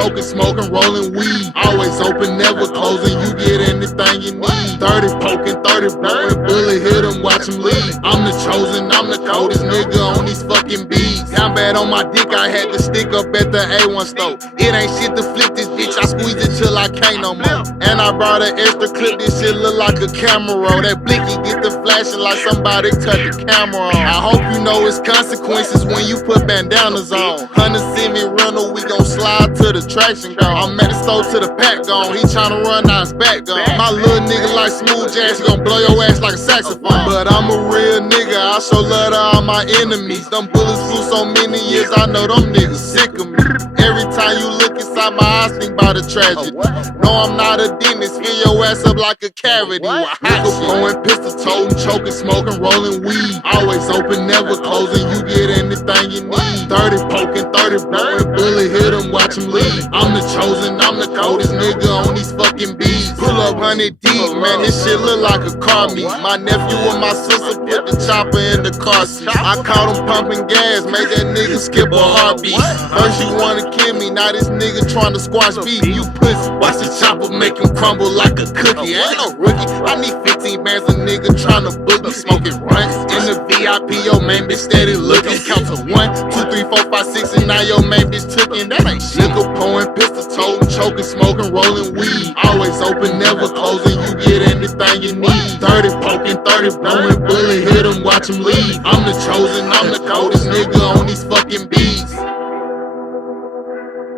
choking, smoking, rolling weed. Always open, never closing, you get anything you need. 30 poking, 30 blowing, bullet hit him, watch him leave. I'm the chosen, I'm the coldest nigga on these fucking beats. Down bad on my dick, I had to stick up at the A1 store. It ain't shit to flip this bitch, I squeeze it till I can't no more. And I brought an extra clip, this shit look like a camera roll. That blicky get the flashing like somebody cut the camera on. I hope you know it's consequences when you put bandanas on. 100 semi rental, we gon' slide to the traction gone. I'm at the store to the pack gone, he tryna run, now his back gone. My little nigga like smooth jazz, he gon' blow your ass like a saxophone. But I'm a real nigga, I show love to all my enemies. Them bullets flew so many years, I know them niggas sick of me. Every time you look inside my eyes, think about a tragedy. No, I'm not a dentist, fill your ass up like a cavity. Nigga blowing pistol, toting, choking, smoking, rolling weed. Always open, never closing, you get anything you need. 30 poking, 30 blowing, bullet hit him, watch him leave. I'm the chosen, I'm the coldest nigga on these fucking beats. Pull up 100 deep, man, this shit look like a car meet. My nephew and my sister put the chopper in the car seat. I caught him pumping gas, made that nigga skip a heartbeat. First you wanna kill me, now this nigga tryna squash beef. You pussy, watch the chopper make him crumble like a cookie. I ain't no rookie, I need 15 bands, a nigga tryna boogie. Smoking runs in the VIP, your main bitch steady looking. Count to 1, 2, 3, 4, 5, 6, and now your main bitch tookin'. That ain't shit. Nigga pouring pistol, toting, choking, smoking, rolling weed. Always open, never closing, you get anything you need. 30 poking, 30 blowing, bullet hit him, watch him leave. I'm the chosen, I'm the coldest nigga on these fucking beats.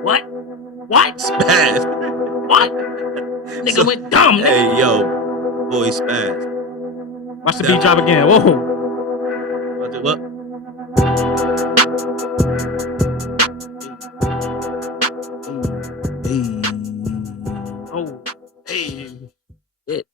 What? What? Spaz. What? Nigga went dumb. Nigga. Hey, yo. Boy, Spaz. Watch the beat drop again. Whoa. What? Oh. Hey. It.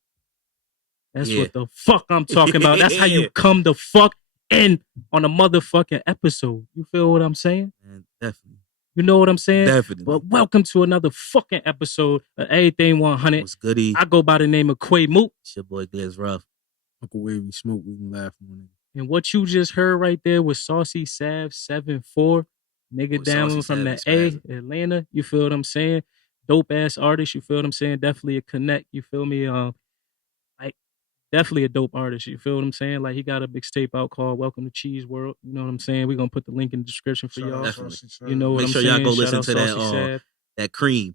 That's what the fuck I'm talking about. That's how you come the fuck in on a motherfucking episode. You feel what I'm saying? Man, definitely. You know what I'm saying? Definitely. But welcome to another fucking episode of Everything 100. What's goody? I go by the name of Quay Moot. It's your boy Gliz Ruff. Uncle Wavy Smoke, we can laugh on it. And what you just heard right there was Saucy Sav 7-4. Nigga down from the A, Atlanta. You feel what I'm saying? Dope ass artist. You feel what I'm saying? Definitely a connect. You feel me? Like definitely a dope artist. You feel what I'm saying? Like he got a big tape out called Welcome to Cheese World. You know what I'm saying? We're gonna put the link in the description for y'all. You know what I'm saying? Make sure y'all go listen to that Cream.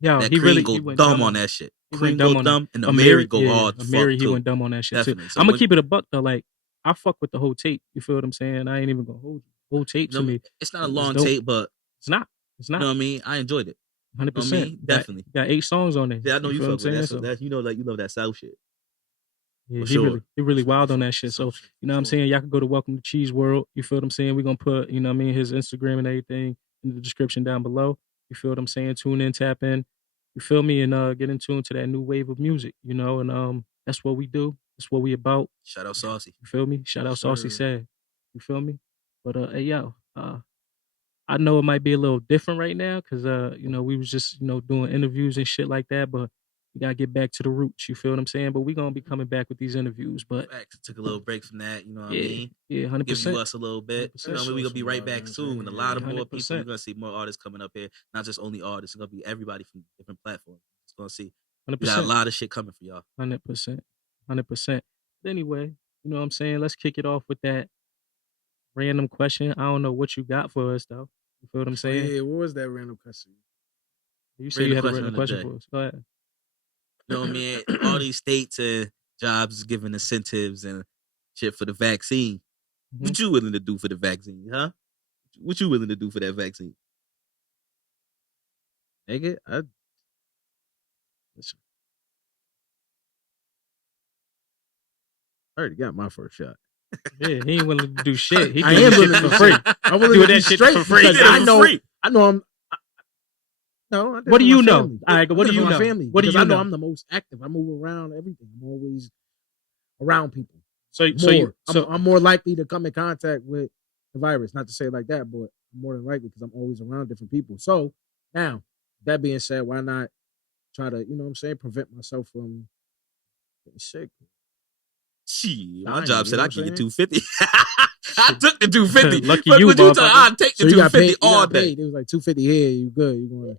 Yo, that he Cream really go dumb on that shit. Cream go dumb and Amiri go hard. Amiri, he went dumb on that shit too. So I'm gonna keep it a buck though. Like I fuck with the whole tape. You feel what I'm saying? I ain't even gonna hold you. Whole tape to me. It's not a long tape, but it's not. It's not. You know what I mean? I enjoyed it. 100%. Definitely. Got 8 songs on there. Yeah, I know you fuck with that. So you know, like you love that South shit. Yeah, he really wild on that shit. So, you know what I'm saying? Y'all can go to Welcome to Cheese World. You feel what I'm saying? We're going to put, you know what I mean, his Instagram and everything in the description down below. You feel what I'm saying? Tune in, tap in. You feel me? And get in tune to that new wave of music, you know? And that's what we do. That's what we about. Shout out Saucy. You feel me? Shout out Saucy Sad. You feel me? But, hey, yo, I know it might be a little different right now because, you know, we was just, you know, doing interviews and shit like that, but we got to get back to the roots, you feel what I'm saying? But we going to be coming back with these interviews, but... Took a little break from that, you know what I mean? Yeah, 100%. Give you us a little bit. You know what I mean? We're going to be right back soon. And a lot of more people. 100%. We're going to see more artists coming up here. Not just only artists. It's going to be everybody from different platforms. It's going to see. 100%. We got a lot of shit coming for y'all. 100%. 100%. But anyway, you know what I'm saying? Let's kick it off with that random question. I don't know what you got for us, though. You feel what I'm saying? Yeah, what was that random question? You said you had a random question for us. Go ahead. You know what I mean? All these states and jobs giving incentives and shit for the vaccine. Mm-hmm. What you willing to do for the vaccine, huh? What you willing to do for that vaccine? Nigga, listen. I already got my first shot. Yeah, he ain't willing to do shit. He I am willing for free. I'm willing to do that shit for free. I know I'm. No, what do you know? All right, what do you know? Family, what do you know? I'm the most active. I move around everything. I'm always around people. So I'm more likely to come in contact with the virus. Not to say it like that, but more than likely because I'm always around different people. So now, that being said, why not try to, you know what I'm saying, prevent myself from getting sick? Shit, my job said I can get 250. I took the 250. Lucky you, motherfucker. I'll take the 250 all day. It was like 250 here. You good? You going?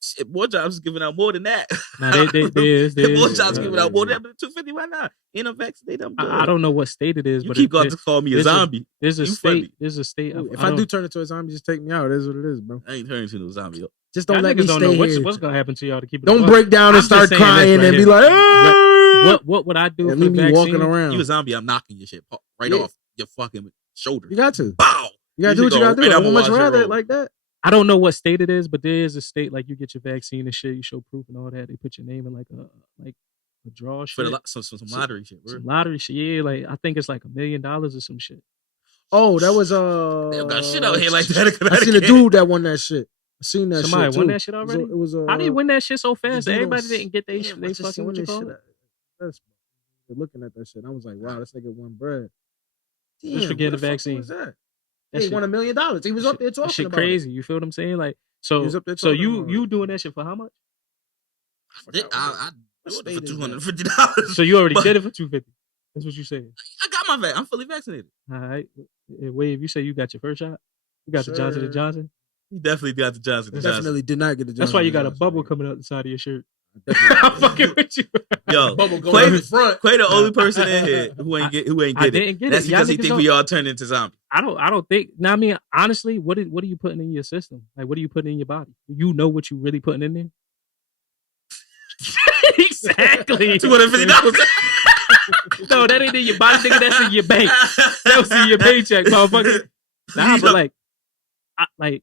Shit, more jobs is giving out more than that. Nah, there is. More jobs giving out more than that. 250. Why not? Ain't no vaccinated. I'm good. I don't know what state it is, You but keep going to call me a zombie. There's a You state. funny. There's a state. If I do turn into a zombie, just take me out. It is what it is, bro. I ain't turning into no zombie. Just don't y'all let me niggas don't stay know here. what's gonna happen to y'all to keep it. Don't above. break down and I'm just start saying this crying right and be here. like, "Ah!" What would I do And for leave the me vaccine? walking around. You a zombie? I'm knocking your shit right Yeah. off your fucking shoulder. You got to. Bow. You gotta You do what should you gotta go do. right I up would and much watch it rather it roll. like that. I don't know what state it is, but there is a state like you get your vaccine and shit. You show proof and all that. They put your name in like a draw For shit. some lottery shit. Some lottery shit. Yeah, like I think it's like $1 million or some shit. Oh, that was They don't got shit out here like that. I seen a dude that won that shit. I seen that Somebody shit won too. that shit already. It was How they win that shit so the fast? dude Everybody on- didn't get they Damn, I they just fucking seen what you this call shit. it? That's looking at that shit. I was like, wow, this nigga won bread. Just for getting what the fuck vaccine. was that? That He shit- won $1 million. He was up there That talking shit about crazy. You feel what I'm saying? Like so. He was up there So talking about you it. doing that shit for how much? I What do it state for is $250. So you already But did it for $250. That's what you said. I got my vac. I'm fully vaccinated. All right. Wave, you say you got your first shot? You got the Johnson Sure. & Johnson? He definitely got the Johnson. It definitely did not get the Johnson. That's why you got a Johnson, bubble nigga. coming out the side of your shirt. I I'm definitely- fucking with you. Yo, Bubble going in Quay, the front. Quay the only person in here who ain't get I it. didn't get That's it. Y'all because he niggas think don't- we all turned into zombies. I don't think. Now, I mean, honestly, what are you putting in your system? Like, what are you putting in your body? You know what you really putting in there? Exactly. $250. No, that ain't in your body, nigga. That's in your bank. That was in your paycheck, motherfucker. Nah, but like,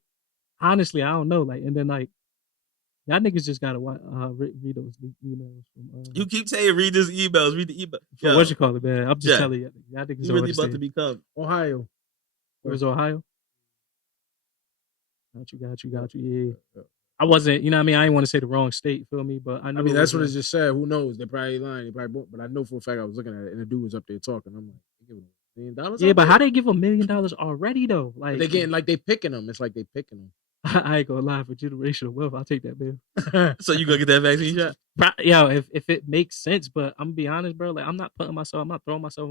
honestly, I don't know. Like, and then like, y'all niggas just gotta read those emails from. You keep saying read these emails. Read the email. Yo, what you call it, man? I'm just Yeah. telling you, y'all niggas You don't really about to understand. become Ohio. It was Ohio. Got you. Yeah. I wasn't, you know what I mean? I didn't want to say the wrong state, feel me? But I know I mean, that's what it was, just said. Who knows? They probably lying. They probably bought, but I know for a fact I was looking at it and the dude was up there talking. I'm like, they giving $1 million. yeah, out but there? how they give $1 million already though? Like They getting like they picking them. It's like they picking them. I ain't gonna lie, for generational wealth, I'll take that, man. So you gonna get that vaccine shot? Yo, if it makes sense, but I'm gonna be honest, bro. Like I'm not throwing myself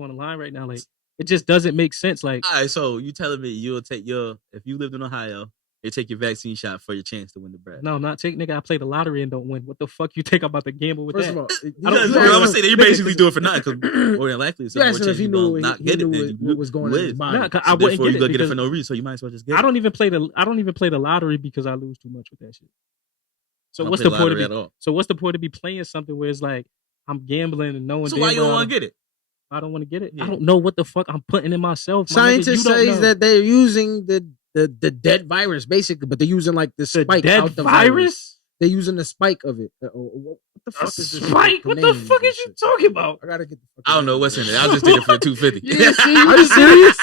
on the line right now. Like it just doesn't make sense. Like All right, so you telling me you'll take if you lived in Ohio, they take your vaccine shot for your chance to win the bread. no, I'm not taking nigga. I play the lottery and don't win. What the fuck you think I'm about to gamble with First that? of all, I don't- Because you I'm gonna asked say that you him- basically do it for nothing. Because more than likely, it's you more asked him chance if he you knew will not get it than what was going on in his win. body. Nah, 'cause So I wouldn't therefore, get you it gonna get it because for no reason. So you might as well just get it. I don't even play the lottery because I lose too much with that shit. So I don't what's play the point lottery of at all? So what's the point of be playing something where it's like I'm gambling and knowing? So why you don't want to get it? I don't want to get it. Yeah. I don't know what the fuck I'm putting in myself. My nigga, Scientists you don't say know. that they're using the dead virus basically, but they're using like the the spike dead out the virus. They're using the spike of it. What the A fuck is this? spike? What the name fuck of is this you shit? talking about? I gotta get the fuck. I don't know what's in it. I just did it for $250. Yeah, see, Are you serious?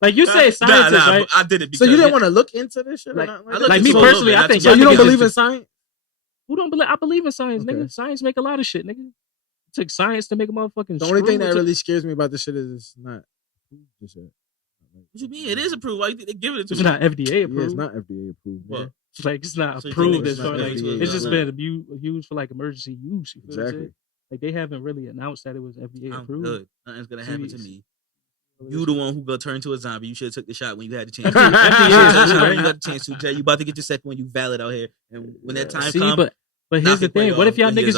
Like you say scientists, nah, right? but I did it So because you didn't want to look into this shit? Like- or nothing I that? looked like into me it a little personally, bit, I not think too So y'all you don't niggas believe in just- science? Who don't believe? I believe in science, Okay. nigga. Science make a lot of shit, nigga. It took science to make a motherfucking. The only screw. thing It that took- really scares me about this shit is it's not. This shit. What you mean? It is approved. Why you think they giving it to It's me? not FDA Yeah, approved. it's not FDA approved. Well, man. Like it's not So you approved think as it's far not like FDA it's just approved? been used for like emergency use. You feel what I'm saying? Exactly. Like they haven't really announced that it was FDA I'm approved. good. Nothing's gonna happen to Please. me. You the one who gonna turn into a zombie. You should have took the shot when you had the chance. FDA You should've took the shot when right? you got the chance to, Jay. You about to get your second one. You valid out here, and when that time See, comes, but here's knock the it way thing. What if off y'all and he a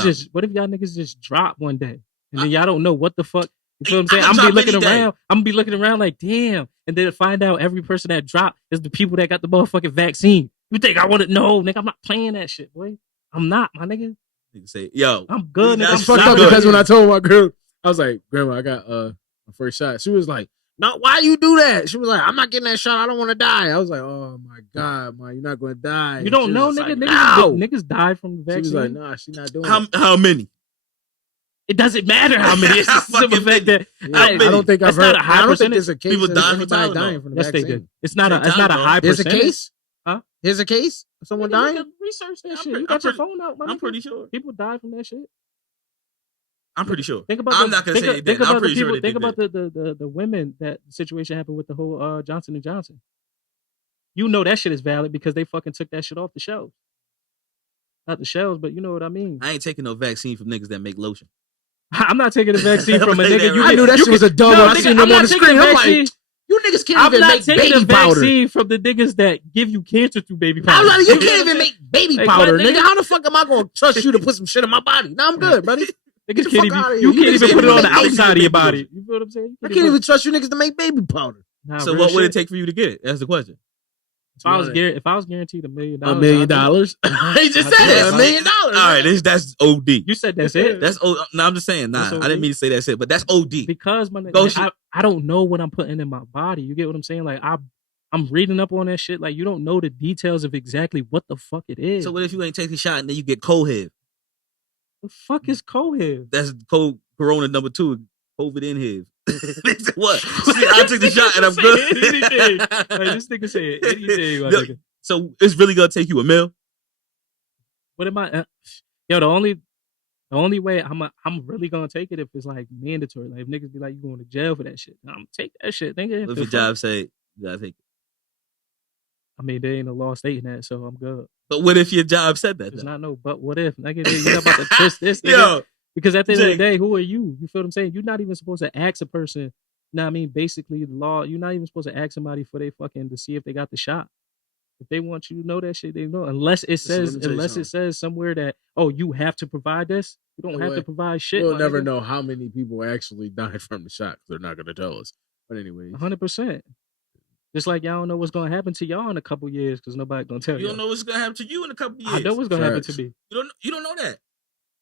niggas just drop one day and then y'all don't know what the fuck? You feel what I'm saying? I I'm can gonna be drop looking any day. around. I'm gonna be looking around like, damn, and then find out every person that dropped is the people that got the motherfucking vaccine. You think I want to know, nigga? I'm not playing that shit, boy. I'm not, my nigga. nigga say, "Yo, I'm good, nigga. That's I'm I'm fucked up solid. because when I told my girl, I was like, "Grandma, I got my first shot." She was like, "No, why you do that?" She was like, "I'm not getting that shot. I don't want to die." I was like, "Oh my god, man, you're not going to die." You don't She know, was nigga. like, Niggas, "No." niggas die from the She vaccine. was like, "Nah, she's not doing it." how many?" It doesn't matter how many. It's just the simple Fucking fact that Yeah, How I many? don't think I've That's not heard. a high I don't think percentage. there's a case People of die from anybody Tylenol. dying from the yes, they vaccine. did. It's not a Tylenol. high There's a percentage. case. Huh? There's a case of someone Nigga, you dying. can research that I'm shit. pretty- You got I'm your pretty- phone out, my I'm nigga. pretty sure. People die from that shit. I'm pretty sure. Think about I'm the, not gonna think, say of- they think did. I'm about the pretty sure people. they Think did about that. the women that situation happened with the whole Johnson and Johnson. You know that shit is valid because they fucking took that shit off the shelves. Not the shelves, but you know what I mean. I ain't taking no vaccine from niggas that make lotion. I'm not taking a vaccine from a Play nigga. that right. I knew that you shit was a dub. No, I nigga, seen I'm them on not the taking screen. a I'm like, vaccine. You niggas can't I'm even not make taking baby a powder. vaccine from the niggas that give you cancer through baby powder. I'm like, you can't even make baby Like, powder, what, nigga. nigga? How the fuck am I gonna trust you to put some shit in my body? Nah, I'm good, buddy. Niggas the can't fuck even, outta here. you You can't niggas even can't put it even on the make baby outside of your baby body. You feel what I'm saying? I can't even trust you niggas to make baby powder. Nah, So real what would it shit. take for you to get it? That's the question. If I was guaranteed $1 million, $1 million? He just said I'd that. $1 do it. million. All right, that's OD. You said that's it. That's no, I'm just saying. Nah, That's I didn't mean to say that's it, but that's OD. Because my Go nigga, I don't know what I'm putting in my body. You get what I'm saying? Like I'm reading up on that shit. Like you don't know the details of exactly what the fuck it is. So what if you ain't taking a shot and then you get COVID? The fuck is COVID? That's Corona number 2. COVID in here. What? See, I took the shot and I'm good. Anything. Like, this nigga said anything. My nigga. So it's really gonna take you $1 million? What am I? Yo, the only way I'm really gonna take it if it's like mandatory. Like if niggas be like, you going to jail for that shit. I'm gonna take that shit, nigga. If your job say you gotta take it. I mean, there ain't a law stating that, so I'm good. But what if your job said that? There's not no but what if, nigga. You're about to twist this, nigga. Yo, Because at the end of the Jake. day, who are you? You feel what I'm saying? You're not even supposed to ask a person. You know what I mean? Basically, the law, you're not even supposed to ask somebody for they fucking to see if they got the shot. If they want you to know that shit, they know. Unless it says somewhere that, oh, you have to provide this. You don't have to provide shit. We'll never know how many people actually died from the shot. They're not gonna tell us. But anyways, 100%. Just like y'all don't know what's gonna happen to y'all in a couple years because nobody gonna tell you. You don't know what's gonna happen to you in a couple years. I know what's gonna happen to me. You don't know that.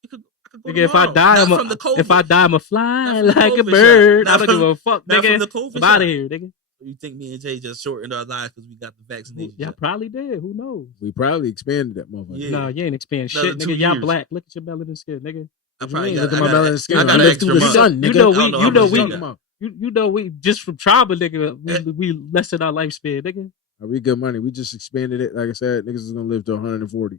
I could go Nigga, if I tomorrow. die, I'ma fly Not from the like a COVID bird. shot. I don't give a fuck, Not from nigga. the COVID I'm out shot. of here, nigga. You think me and Jay just shortened our lives because we got the vaccination? Y'all shot? probably did. Who knows? we probably expanded that motherfucker. Yeah. Nah, you ain't expanding Another shit, 2 nigga. Y'all years. black. Look at your melanin skin, nigga. I What probably you mean? got, Look at my melanin skin. I I got live an through extra the month. sun, You nigga. know I don't know how much you got. you know we just from tribal, nigga. We lessen our lifespan, nigga. Are we good money? We just expanded it. Like I said, niggas is gonna live to 140.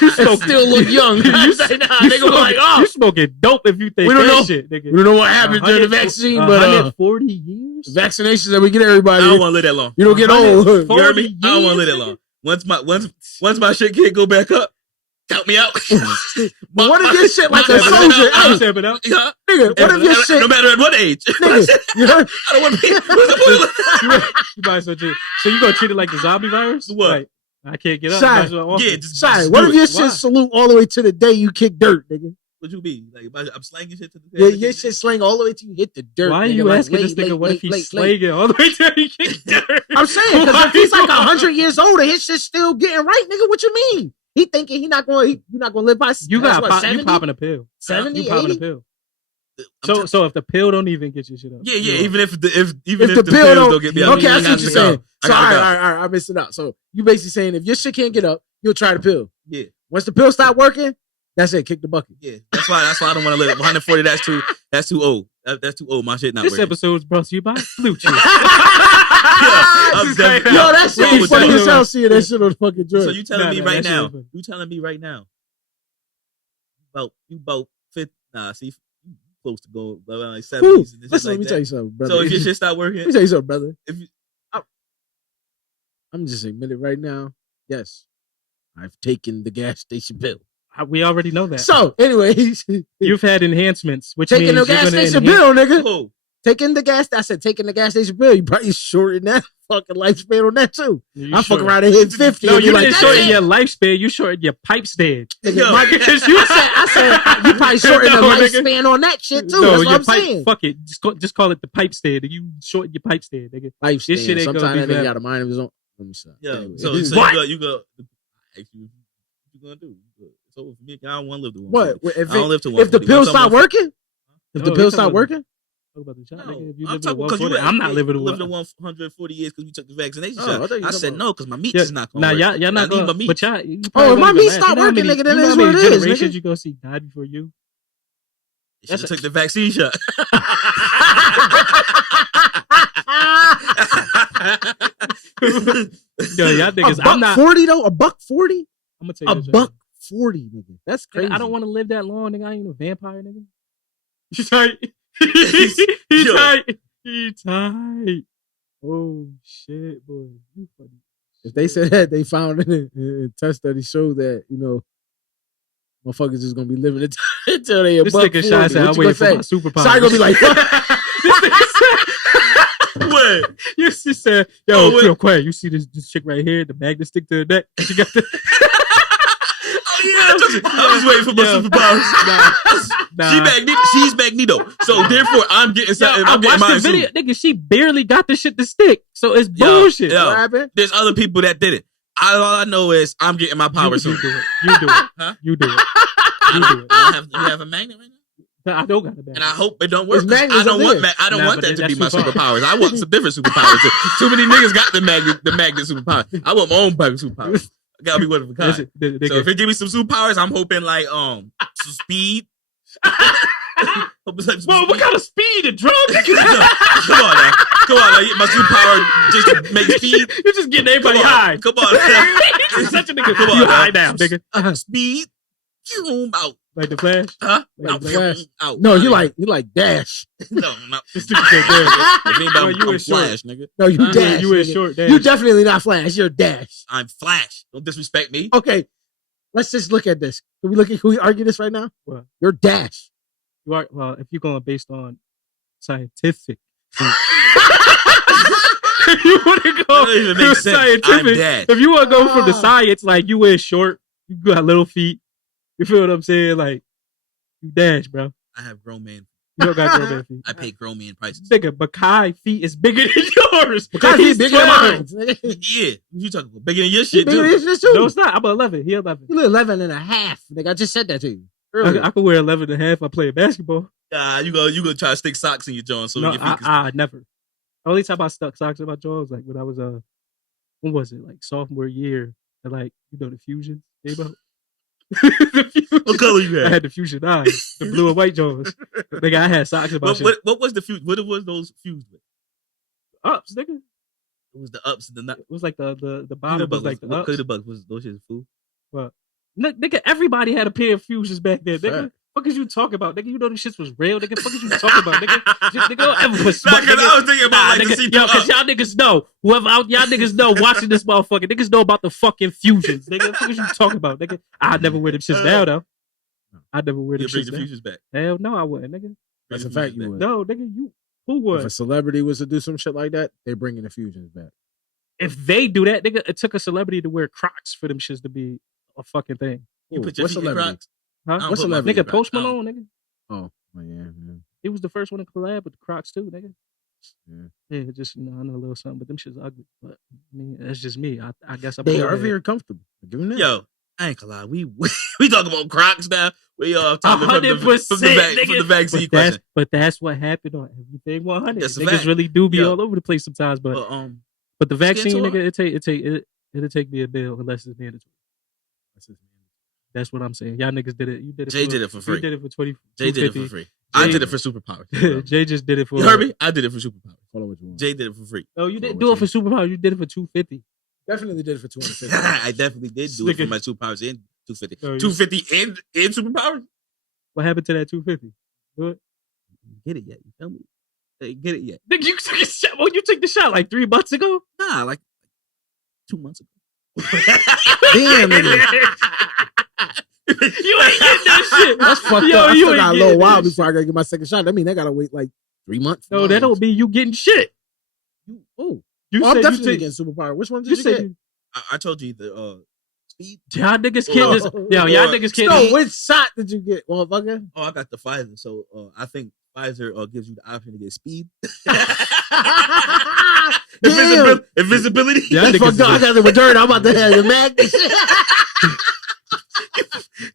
You still look young. You say nah, nigga be like, oh, you smoking dope if you think We don't that know. shit, nigga. we don't know what happened to the vaccine, but 140 years. vaccinations that we get I everybody, don't want to live that long. you don't get old. You heard me? 40 I don't want to live years, that long. Once my shit can't go back up, count me out. But what if your shit like a My- soldier? my- Hey, You stepping out? Yeah. nigga, what if your shit, No matter at what age. nigga, you heard- I don't want to be. What's the point? You might as well just, so you gonna treat it like the zombie virus? What? Like, I can't get up. Sorry. might as well off Yeah, it. just Sorry, what do if it. your Why? shit salute all the way to the day you kick dirt, nigga? What you mean? Like I'm slanging shit to the Yeah, your shit slang all the way till you hit the dirt. Why are nigga, you like asking this late, nigga what if late, he's late. slanging all the way to he kicked dirt? I'm saying, because Why if he's you- like 100 years old and his shit's still getting right, nigga, what you mean? He thinking you're not going to live by You got what, 70? you popping a pill. 70, You popping a 80? pill. So if the pill don't even get your shit up. Yeah. you Even if the If the pill pills don't get me okay, I I see got what to you're go. saying. I So, all got to go. right, I missed it out. So, you basically saying if your shit can't get up, you'll try the pill. Yeah. Once the pill stop working, that's it. Kick the bucket. Yeah, that's why I don't want to live 140. That's too old. That's too old. My shit not This working. episode's brought to you by Blue Chew. I'm definitely- Yo, that shit wrong be with funny that. as hell seeing that shit on the fucking joint. So you telling Nah, me nah, right that shit now? is funny. You telling me right now? About 50? Nah, see, you close to go like 70s. Whew. And shit Listen, like let me that. tell you something, brother. So if your shit stop working, Let me tell you something, brother. if you, I'm just admitting right now, yes, I've taken the gas station pill. We already know that. So, anyways, You've had enhancements, which taking means the you're gas gonna station enhance- bill, nigga. oh, Taking the gas. I said taking the gas station bill. You probably shorten that fucking lifespan on that too. You I'm sure? fucking around and hitting 50. No, and be you like, didn't "That's shorten it." your lifespan. You shortened your pipe stand. Nigga, Yo. my- Because you I said you probably shorten No, the nigga. lifespan on that shit too. No, That's what your I'm pipe. saying. Fuck it. Just call it the pipe stand. And you shorten your pipe stand, nigga. Lifespan. This shit ain't gonna Sometimes be that nigga forever. got a mind of his own. Let me stop. yeah. Anyway. So What? you go. Ask you, what you gonna do? So for me, I don't want to live to one. What? If, I don't live to if the 140. pill Once I'm stop 140 working? If the No, pill we stop talking working? Talk about the shot, No, nigga. If you I'm live to talking because 140, I'm not living to you live to 140. 140 years because we took the vaccination Oh, I shot. thought you I were said talking no because my meat Yeah, is not Nah, going. y'all not I need going. my meat. But y'all, you Oh, probably if my won't meat even last. stop You know how working, many- nigga, then you know it is how many what it is, generations nigga. you gonna see die before you? You should have took the vaccine shot. Yo, y'all niggas, a I'm buck not. 40 though? A buck 40? I'm gonna tell you A this, buck 40, nigga. That's nigga. crazy. I don't want to live that long, nigga. I ain't a vampire, nigga. You tight? He Yo. tight. He tight. Oh shit, boy, you funny. If they said that, they found it in test studies show that, you know, motherfuckers just gonna be living until they a This buck nigga 40. Shy said, What "I'm you waiting gonna for say? my superpower." Shy gonna be like, fuck. This nigga said, What? You just said, yo, Quay, you see this chick right here, the magnet stick to the neck? She got the. I was waiting for my superpowers. Nah. She's Magneto. So therefore, I'm getting something. I'm getting mine too. Nigga, she barely got the shit to stick. So it's bullshit. There's other people that did it. All I know is I'm getting my power soon. You do it. Huh? You do it. You do it. You have a magnet right now? I don't got a magnet. And I hope it don't work. I don't want that to be my superpowers. I want some different superpowers. Too many niggas got the magnet superpower. I want my own private superpowers. I gotta be one of a kind. So if it give me some superpowers, I'm hoping like some speed. Well, what kind of speed and drugs? Come on now. My superpower just to make speed. You're just getting everybody high. Come on. You're such a nigga. Come on, you high now, nigga. Speed. Zoom out. Like the Flash? Huh? Like the Flash. Out. No, you like Dash. No, not this nigga said Dash. If anybody, you in Flash, nigga. No, you Dash. You in short Dash. You definitely not Flash. You're Dash. I'm Flash. Don't disrespect me. Okay, let's just look at this. Can we argue this right now? What? You're Dash. You are, well, if you're going based on scientific. If you want to go scientific, if you want to go from the science, like you wear short, you got little feet. You feel what I'm saying? Like you Dash, bro. I have grown man. You don't got grown man feet. I pay grown man prices. Nigga, Bakai feet is bigger than yours. Bakai feet bigger than mine. Yeah, you talking about bigger than your shit too? No, it's not. I'm 11. He 11. You 11 and a half. Nigga, I just said that to you. I can wear 11 and a half. I play basketball. You gonna try to stick socks in your jaw so no, your feet I never. The only time I stuck socks in my jaw was like when I was when was it? Like sophomore year. And like, you know, the Fusion came out. What color you had? I had the Fusion eyes, the blue and white jaws. Nigga, I had socks in my shit. What was the Fusion? What was those fused with? Ups, nigga. It was the ups and the nuts. It was like the bottom was like the ups. Clear the bugs was those shit food. What? Nigga, everybody had a pair of Fusions back then, nigga. Fuck is you talking about, nigga? You know this shit was real, nigga. Fuck is you talking about, nigga? Nigga don't ever put smoke. Nah, I was thinking about like nigga, yo, cause y'all niggas know. Whoever out, y'all niggas know watching this motherfucker. Niggas know about the fucking Fusions, nigga. Fuck is you talking about, nigga? I never wear them shits now though. I never wear them shits the Fusions back. Hell no, I wouldn't, nigga. That's a fact you would. No, nigga, who would? If a celebrity was to do some shit like that, they bringing the Fusions back. If they do that, nigga, it took a celebrity to wear Crocs for them shits to be a fucking thing. You put your feet in Crocs? Huh? What's celebrity? Nigga, Post Malone, nigga. Oh yeah. He was the first one to collab with the Crocs too, nigga. Yeah, just I know a little something, but them shit's ugly. But I mean, that's just me. I guess they are very comfortable. Yo, I ain't gonna lie. We talking about Crocs now. We all talking 100%, from the vaccine question. But that's what happened on everything 100. That's niggas really do be all over the place sometimes. But the vaccine, nigga, it'll take me a bill unless it's mandatory. That's what I'm saying. Y'all niggas did it. You did it. Jay did it for free. You did it for 20. Jay did it for free. I did it for superpowers. Jay just did it for. You heard me? I did it for superpowers. Follow what you want. Jay did it for free. Oh, you didn't do it for superpowers. You did it for 250. Definitely did it for 250. I definitely did do it for my superpowers and 250. 250 and superpowers. What happened to that 250? Good. Get it yet? You feel me? Hey, get it yet? Nigga, you took a shot. Well, you took the shot like 3 months ago. Nah, like 2 months ago. Damn, nigga. You ain't getting that shit. That's fucked up. I still got a little while before I gotta get my second shot. I mean, I gotta wait like 3 months. No, that don't mean you getting shit. I'm definitely getting superpower. Which one did you get? I told you the speed. Y'all niggas can't just. Y'all niggas can't. No, which shot did you get, motherfucker? Oh, I got the Pfizer. So I think Pfizer gives you the option to get speed. Invisibility. I got the Moderna. I'm about to have the magnet.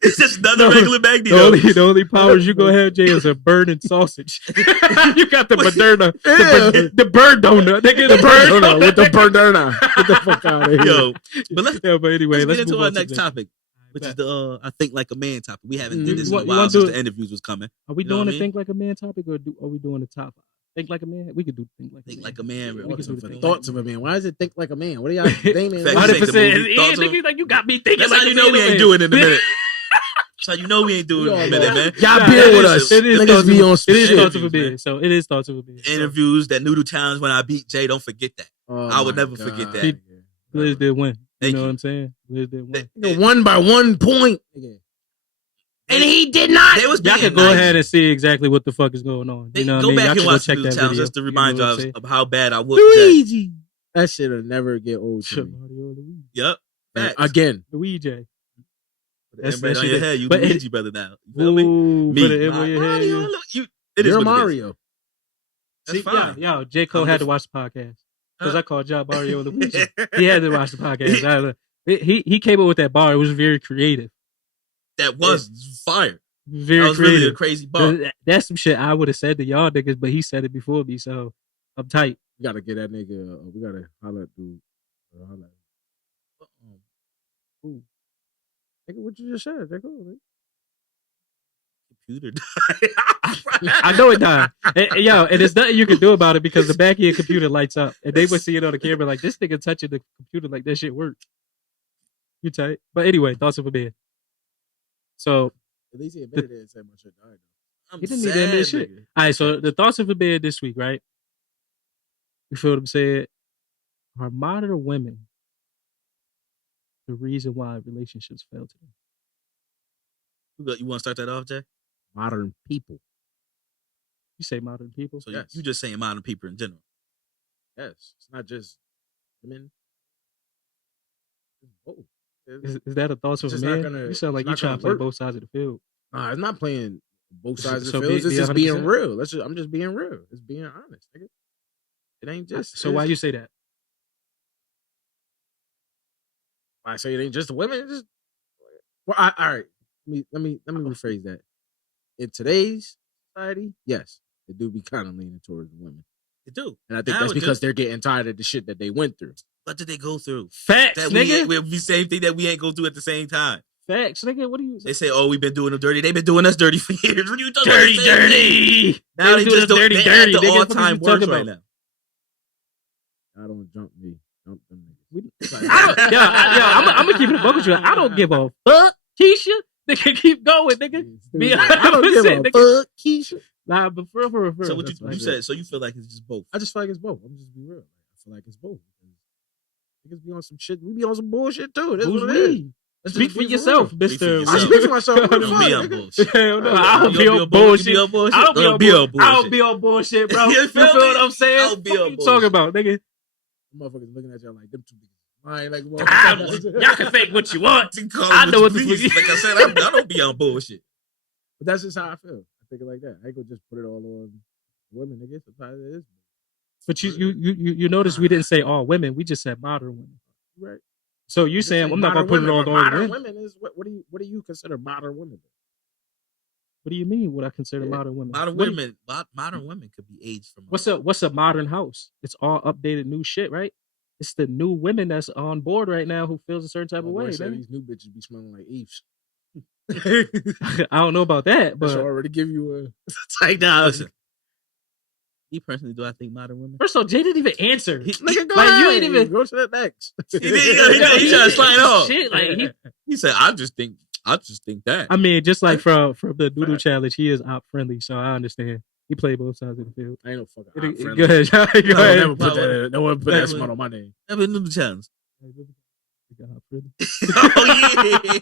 It's just another regular magnet. The only powers you gonna have, Jay, is a burning sausage. You got the Moderna, the bird donut. They get the bird donut with the Moderna. Get the fuck out of here. Yo, but anyway, let's get into our next topic, which is the I think like a man topic. We haven't did this in a while since the interviews was coming. Are we doing a think like a man topic, or are we doing the top 5? Think like a man. We could do think like a man. We could do the thoughts of a man. Why is it think like a man? What are y'all naming? 100%. Like you got me thinking. That's how you know we ain't doing it in a minute. That's how you know we ain't doing it in a minute, man. Y'all beer with us. It is thoughts of a man. So it is thoughts of a man. Interviews that Noodle Towns when I beat Jay. Don't forget that. I would never forget that. Liz did win. You know what I'm saying? Liz did win. Won by 1 point. And he did not. Y'all can go ahead and see exactly what the fuck is going on. You know what I mean? Go back and watch check the that challenge video. just to remind y'all of how bad I whooped Luigi. That shit'll never get old to me. Yep. Again. Luigi. That's that on your head. You Luigi brother now. You feel me? Me. You're Mario. See, yo, J. Cole had to watch the podcast. Because I called y'all Mario Luigi. He had to watch the podcast. He came up with that bar. It was very creative. That was fire. Very that was creative. Really a crazy bar. That's some shit I would have said to y'all niggas, but he said it before me, so I'm tight. We gotta get that nigga. We gotta holler at dude. Nigga, what you just said? That cool, computer died. I know it died. And there's nothing you can do about it because the back of your computer lights up. And they would see it on the camera like, this nigga touching the computer like that shit worked. You tight. But anyway, thoughts of a bed. So. At least he admitted it and said my shit died. He didn't need to admit shit. All right, so the thoughts of a bed this week, right? You feel what I'm saying? Are modern women the reason why relationships fail today? You want to start that off, Jay? Modern people. You say modern people? So yes. You just saying modern people in general. Yes. It's not just women. Oh. Is that a thought of a man? You sound like you trying to play both sides of the field. Nah, it's not playing both sides of the field. It's just being real. I'm just being real. It's being honest, nigga. It ain't just. So why you say that? Why I say it ain't just the women? Just well, all right. Let me rephrase that. In today's society, yes, they do be kind of leaning towards the women. They do, and I think that's because they're getting tired of the shit that they went through. What did they go through? Facts, that nigga. We the same thing that we ain't go through at the same time. Facts, nigga. What do you? They say, "Oh, we've been doing them dirty." They've been doing us dirty for years. What are you talking about? Dirty. Now they just dirty. They're at the all-time worst right now. I don't jump me. Jump them niggas. I'm gonna keep it a buck with you. I don't give a fuck, Keisha. Nigga, keep going, nigga. I don't give a fuck, Keisha. Nah, but for real. So what you said? So you feel like it's just both? I just feel like it's both. I'm just be real. I feel like it's both. Niggas be on some shit. We be on some bullshit too. That's Who's what it is. Speak for yourself, Mister. I speak for myself. I don't be on bullshit. Hell no, I don't be on bullshit. I don't be on bullshit, bro. You feel what I'm saying? I don't be on bullshit. What you talking about, nigga? Motherfuckers looking at y'all like them two niggas. I ain't like y'all can fake what you want. I know what the fuck. Like I said, I don't be on bullshit. But that's just how I feel. I think it like that. I ain't gonna just put it all on women, nigga. Sometimes it is. But you notice we didn't say all women. We just said modern women. Right. So you saying I'm not gonna put it all on modern women? Is what do you consider modern women? What do you mean? What I consider modern women? Modern women could be aged from. What's a modern house? It's all updated new shit, right? It's the new women that's on board right now who feels a certain type of way. These new bitches be smelling like Eves. I don't know about that, but I already give you a take down. Listen, me personally, do I think modern women? First of all, Jay didn't even answer. Nigga, go ahead. You ain't even go to the next. He tried to slide off. Shit, like he said, I just think that. I mean, just like from the Doodle Challenge, he is op friendly, so I understand. He played both sides of the field. I ain't no fucking op friendly. Go ahead. Go ahead. Never put that. No one put that smart on my name. Never Doodle Challenge. Oh yeah.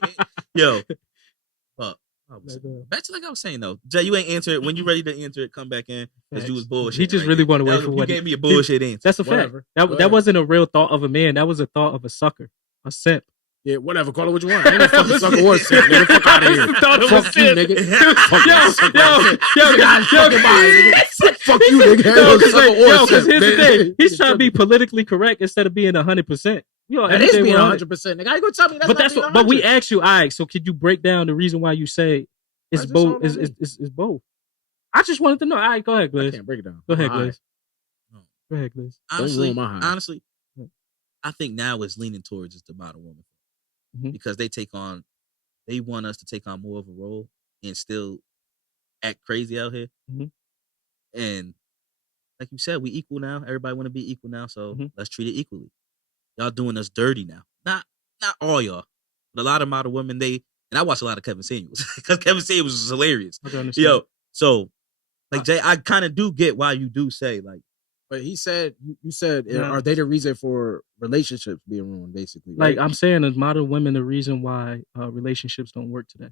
Yo. Fuck. Back to like I was saying though, Jay, you ain't answer it. When you ready to answer it, come back in because you was bullshit. He just really wanted to wait for what you gave me a bullshit answer. That's a fact. That wasn't a real thought of a man. That was a thought of a sucker, a simp. Yeah, whatever. Call it what you want. Ain't no fucking sucker or simp. Nigga, fuck out of here. Fuck you, nigga. Fuck you, nigga. Because here's the thing. He's trying to be politically correct instead of being 100%. That is being 100%. Nigga, how you gonna tell me that's not being 100%? But we asked you, all right, so could you break down the reason why you say it's both? It's both. I just wanted to know. All right, go ahead, Gliz. I can't break it down. Go ahead, Gliz. Go ahead, Gliz. Honestly, I think now it's leaning towards just the modern woman. Because they want us to take on more of a role and still act crazy out here. And like you said, we equal now. Everybody want to be equal now, so let's treat it equally. Y'all doing us dirty now. Not all y'all, but a lot of modern women. And I watch a lot of Kevin Samuels because Kevin Samuels was hilarious. Yo, so like Jay, I kind of do get why you do say like. But he said, you said, are they the reason for relationships being ruined, basically? Right? Like I'm saying, is modern women the reason why relationships don't work today?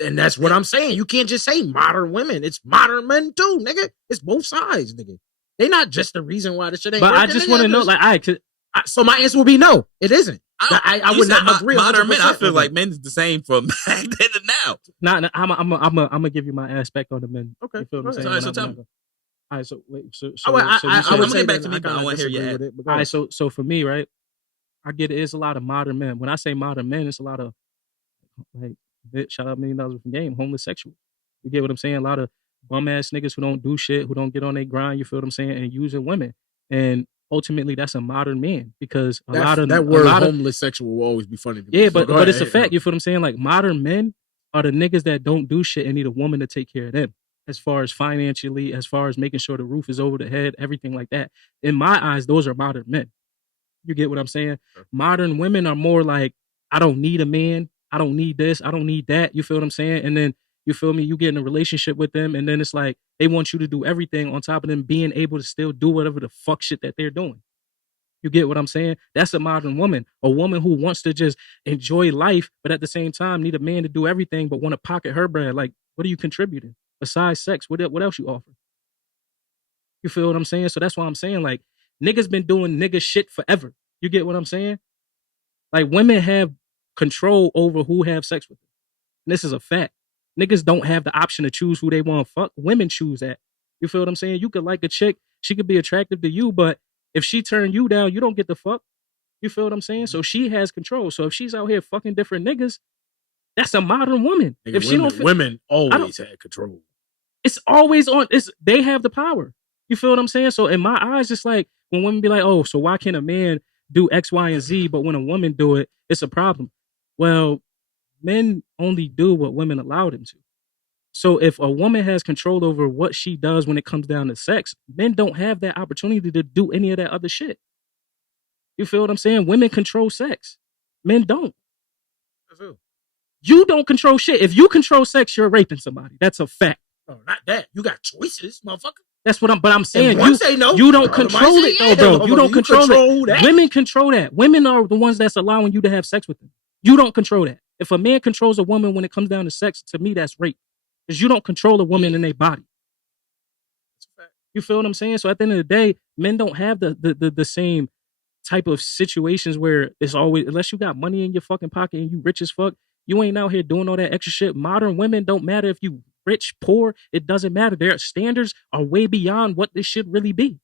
And that's what I'm saying. You can't just say modern women. It's modern men too, nigga. It's both sides, nigga. They not just the reason why this shit ain't But working. I just want to know, like, so my answer would be no, it isn't. I would not agree. Modern men, I feel like men is the same from back then to now. Nah, I'm gonna give you my aspect on the men. Okay, you feel what I'm saying? All right, so tell me. All right, so wait, I would say back to me, but I want to hear your ad. All right, so for me, right, I get it. It's a lot of modern men. When I say modern men, it's a lot of like, shout out $1 million worth of game, homosexual. You get what I'm saying? A lot of bum ass niggas who don't do shit, who don't get on their grind. You feel what I'm saying? And using women, and ultimately that's a modern man because that word homeless sexual will always be funny to me. Yeah, but it's a fact. You feel what I'm saying? Like modern men are the niggas that don't do shit and need a woman to take care of them. As far as financially, as far as making sure the roof is over the head, everything like that. In my eyes, those are modern men. You get what I'm saying? Modern women are more like, I don't need a man. I don't need this. I don't need that. You feel what I'm saying? And then, you feel me? You get in a relationship with them, and then it's like they want you to do everything on top of them being able to still do whatever the fuck shit that they're doing. You get what I'm saying? That's a modern woman. A woman who wants to just enjoy life, but at the same time need a man to do everything, but want to pocket her bread. Like, what are you contributing? Besides sex, what else you offer? You feel what I'm saying? So that's why I'm saying, like, niggas been doing nigga shit forever. You get what I'm saying? Like, women have control over who have sex with them. And this is a fact. Niggas don't have the option to choose who they want to fuck. Women choose that. You feel what I'm saying? You could like a chick, she could be attractive to you, but if she turn you down, you don't get the fuck. You feel what I'm saying? So she has control. So if she's out here fucking different niggas, that's a modern woman. Nigga, if she women always had control. It's always on. They have the power. You feel what I'm saying? So in my eyes, it's like when women be like, oh, so why can't a man do X, Y, and Z, but when a woman do it, it's a problem. Well, men only do what women allow them to. So if a woman has control over what she does when it comes down to sex, men don't have that opportunity to do any of that other shit. You feel what I'm saying? Women control sex. Men don't. You don't control shit. If you control sex, you're raping somebody. That's a fact. No, not that. You got choices, motherfucker. That's what I'm saying. No, you don't control it though, bro. You don't control it. Women control that. Women are the ones that's allowing you to have sex with them. You don't control that. If a man controls a woman when it comes down to sex, to me, that's rape. Because you don't control a woman in their body. You feel what I'm saying? So at the end of the day, men don't have the same type of situations where it's always, unless you got money in your fucking pocket and you rich as fuck, you ain't out here doing all that extra shit. Modern women don't matter if you rich, poor, it doesn't matter. Their standards are way beyond what this should really be.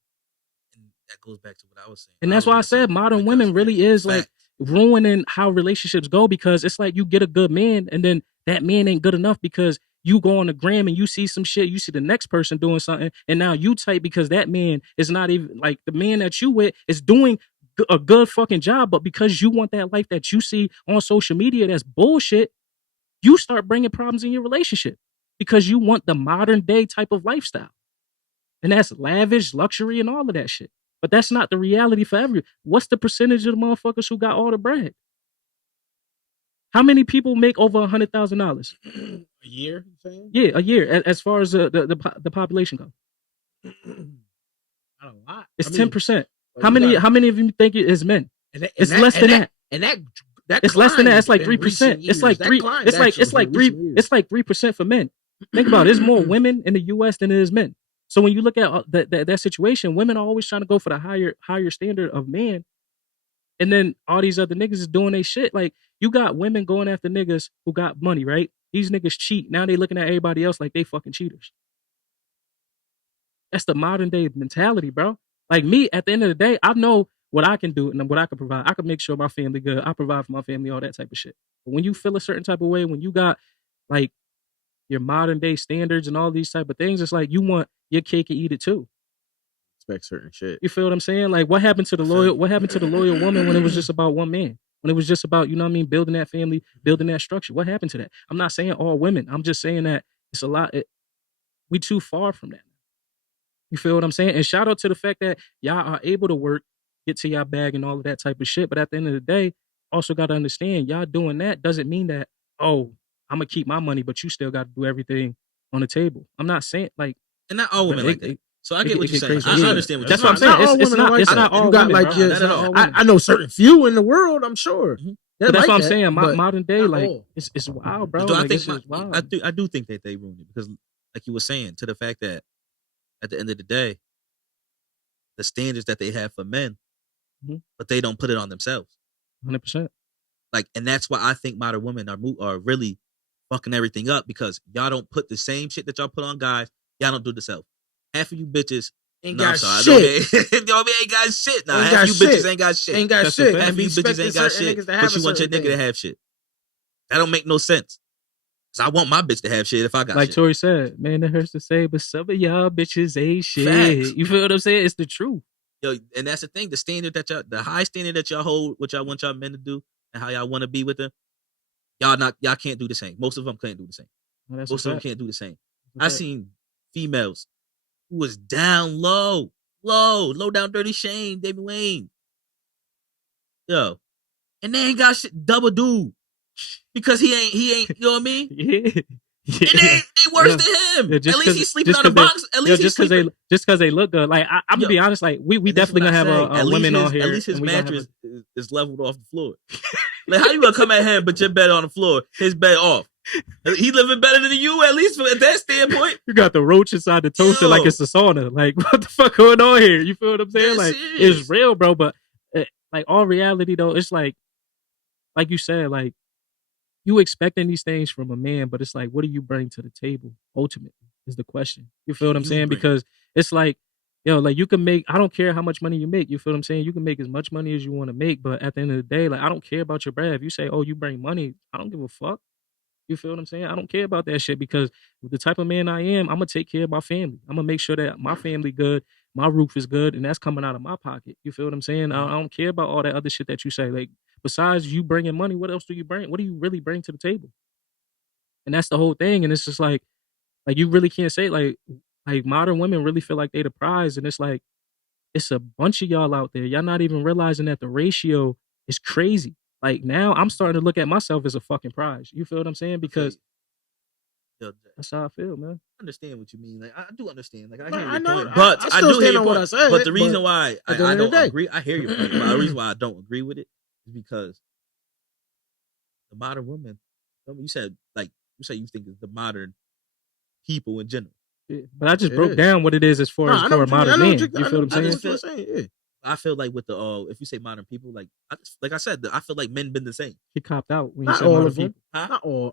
And that goes back to what I was saying. And that's why I said modern women really is like ruining how relationships go, because it's like you get a good man and then that man ain't good enough because you go on the gram and you see some shit, you see the next person doing something, and now you type because that man is not even, like, the man that you with is doing a good fucking job, but because you want that life that you see on social media that's bullshit, you start bringing problems in your relationship because you want the modern day type of lifestyle. And that's lavish, luxury, and all of that shit. But that's not the reality for everyone. What's the percentage of the motherfuckers who got all the bread? How many people make over $100,000 a year? You saying? Yeah, a year. As far as the population goes, not a lot. It's 10%. How many of you think it is men? It's less than that. And that it's less than that. It's like 3%. It's like 3. It's like 3% for men. Think about it. There's more women in the U.S. than there is men. So when you look at that situation, women are always trying to go for the higher standard of man, and then all these other niggas is doing their shit. Like, you got women going after niggas who got money, right? These niggas cheat. Now they looking at everybody else like they fucking cheaters. That's the modern day mentality, bro. Like me, at the end of the day, I know what I can do and what I can provide. I can make sure my family good. I provide for my family, all that type of shit. But when you feel a certain type of way, when you got like your modern day standards and all these type of things, it's like you want your cake and eat it too. Expect certain shit. You feel what I'm saying? Like, what happened to the loyal woman when it was just about one man? When it was just about, you know what I mean, building that family, building that structure. What happened to that? I'm not saying all women. I'm just saying that it's a lot. We too far from that. You feel what I'm saying? And shout out to the fact that y'all are able to work, get to y'all bag and all of that type of shit. But at the end of the day, also got to understand, y'all doing that doesn't mean that, oh, I'm going to keep my money, but you still got to do everything on the table. I'm not saying, like. And not all women like that. So I get what you're saying. I understand what you're saying. That's what I'm saying. It's not all women, I know certain few in the world, I'm sure. But that's like what I'm that, saying. but modern day, not like all. it's wild, bro. So Like, it's just wild. I do think that they ruined it because, like you were saying, to the fact that at the end of the day, the standards that they have for men, but they don't put it on themselves. 100%. Like, and that's why I think modern women are really fucking everything up because y'all don't put the same shit that y'all put on guys. Y'all don't do the self. Half of you bitches ain't no, got sorry, shit. Ain't got shit. Nah, Ain't half got of you shit. bitches ain't got shit. Ain't got That's shit. Half of you bitches ain't got shit. But you want your nigga to have shit. That don't make no sense. So I want my bitch to have shit if I got like shit. Tori said, man, it hurts to say, but some of y'all bitches ain't shit. Facts. You feel what I'm saying? It's the truth. Yo, and that's the thing. The standard that the high standard that y'all hold, what y'all want y'all men to do, and how y'all want to be with them, y'all can't do the same. Most of them can't do the same. Well, Most of them can't do the same. I seen females who was down low down, dirty shame, David Wayne. Yo, and they ain't got shit. Double dude. Because he ain't, you know what I mean? Yeah. And they worse than him. Yeah, at least he's sleeping on the box. At least he's sleeping. Just because they look good. Like I'm gonna be honest, like we definitely gonna have a women on here. At least his mattress is leveled off the floor. Like how you gonna come at him but your bed on the floor, his bed off? He living better than you, at least from that standpoint. You got the roach inside the toaster like it's a sauna. Like what the fuck going on here? You feel what I'm saying? Like serious. It's real, bro. But like all reality though, it's like you said, like you expecting these things from a man, but it's like, what do you bring to the table? Ultimately, is the question. You feel what I'm saying? Because it's like, yo, like you can make. I don't care how much money you make. You feel what I'm saying? You can make as much money as you want to make, but at the end of the day, like I don't care about your bread. If you say, oh, you bring money, I don't give a fuck. You feel what I'm saying? I don't care about that shit because with the type of man I am, I'm gonna take care of my family. I'm gonna make sure that my family good, my roof is good, and that's coming out of my pocket. You feel what I'm saying? I don't care about all that other shit that you say. Like besides you bringing money, what else do you bring? What do you really bring to the table? And that's the whole thing. And it's just like you really can't say like modern women really feel like they the prize, and it's like it's a bunch of y'all out there. Y'all not even realizing that the ratio is crazy. Like now I'm starting to look at myself as a fucking prize. You feel what I'm saying? Because that's how I feel, man. I understand what you mean. Like I do understand. Like I hear your point, but I do hear your point. What I said, but the reason why I don't agree, I hear your point. But the reason why I don't agree with it is because the modern woman. You said you think it's the modern people in general. Yeah, but I just broke down what it is as far as for a modern man. You feel what I'm saying? Yeah. I feel like with the if you say modern people, like I said, I feel like men been the same. He copped out when you said modern people. Huh?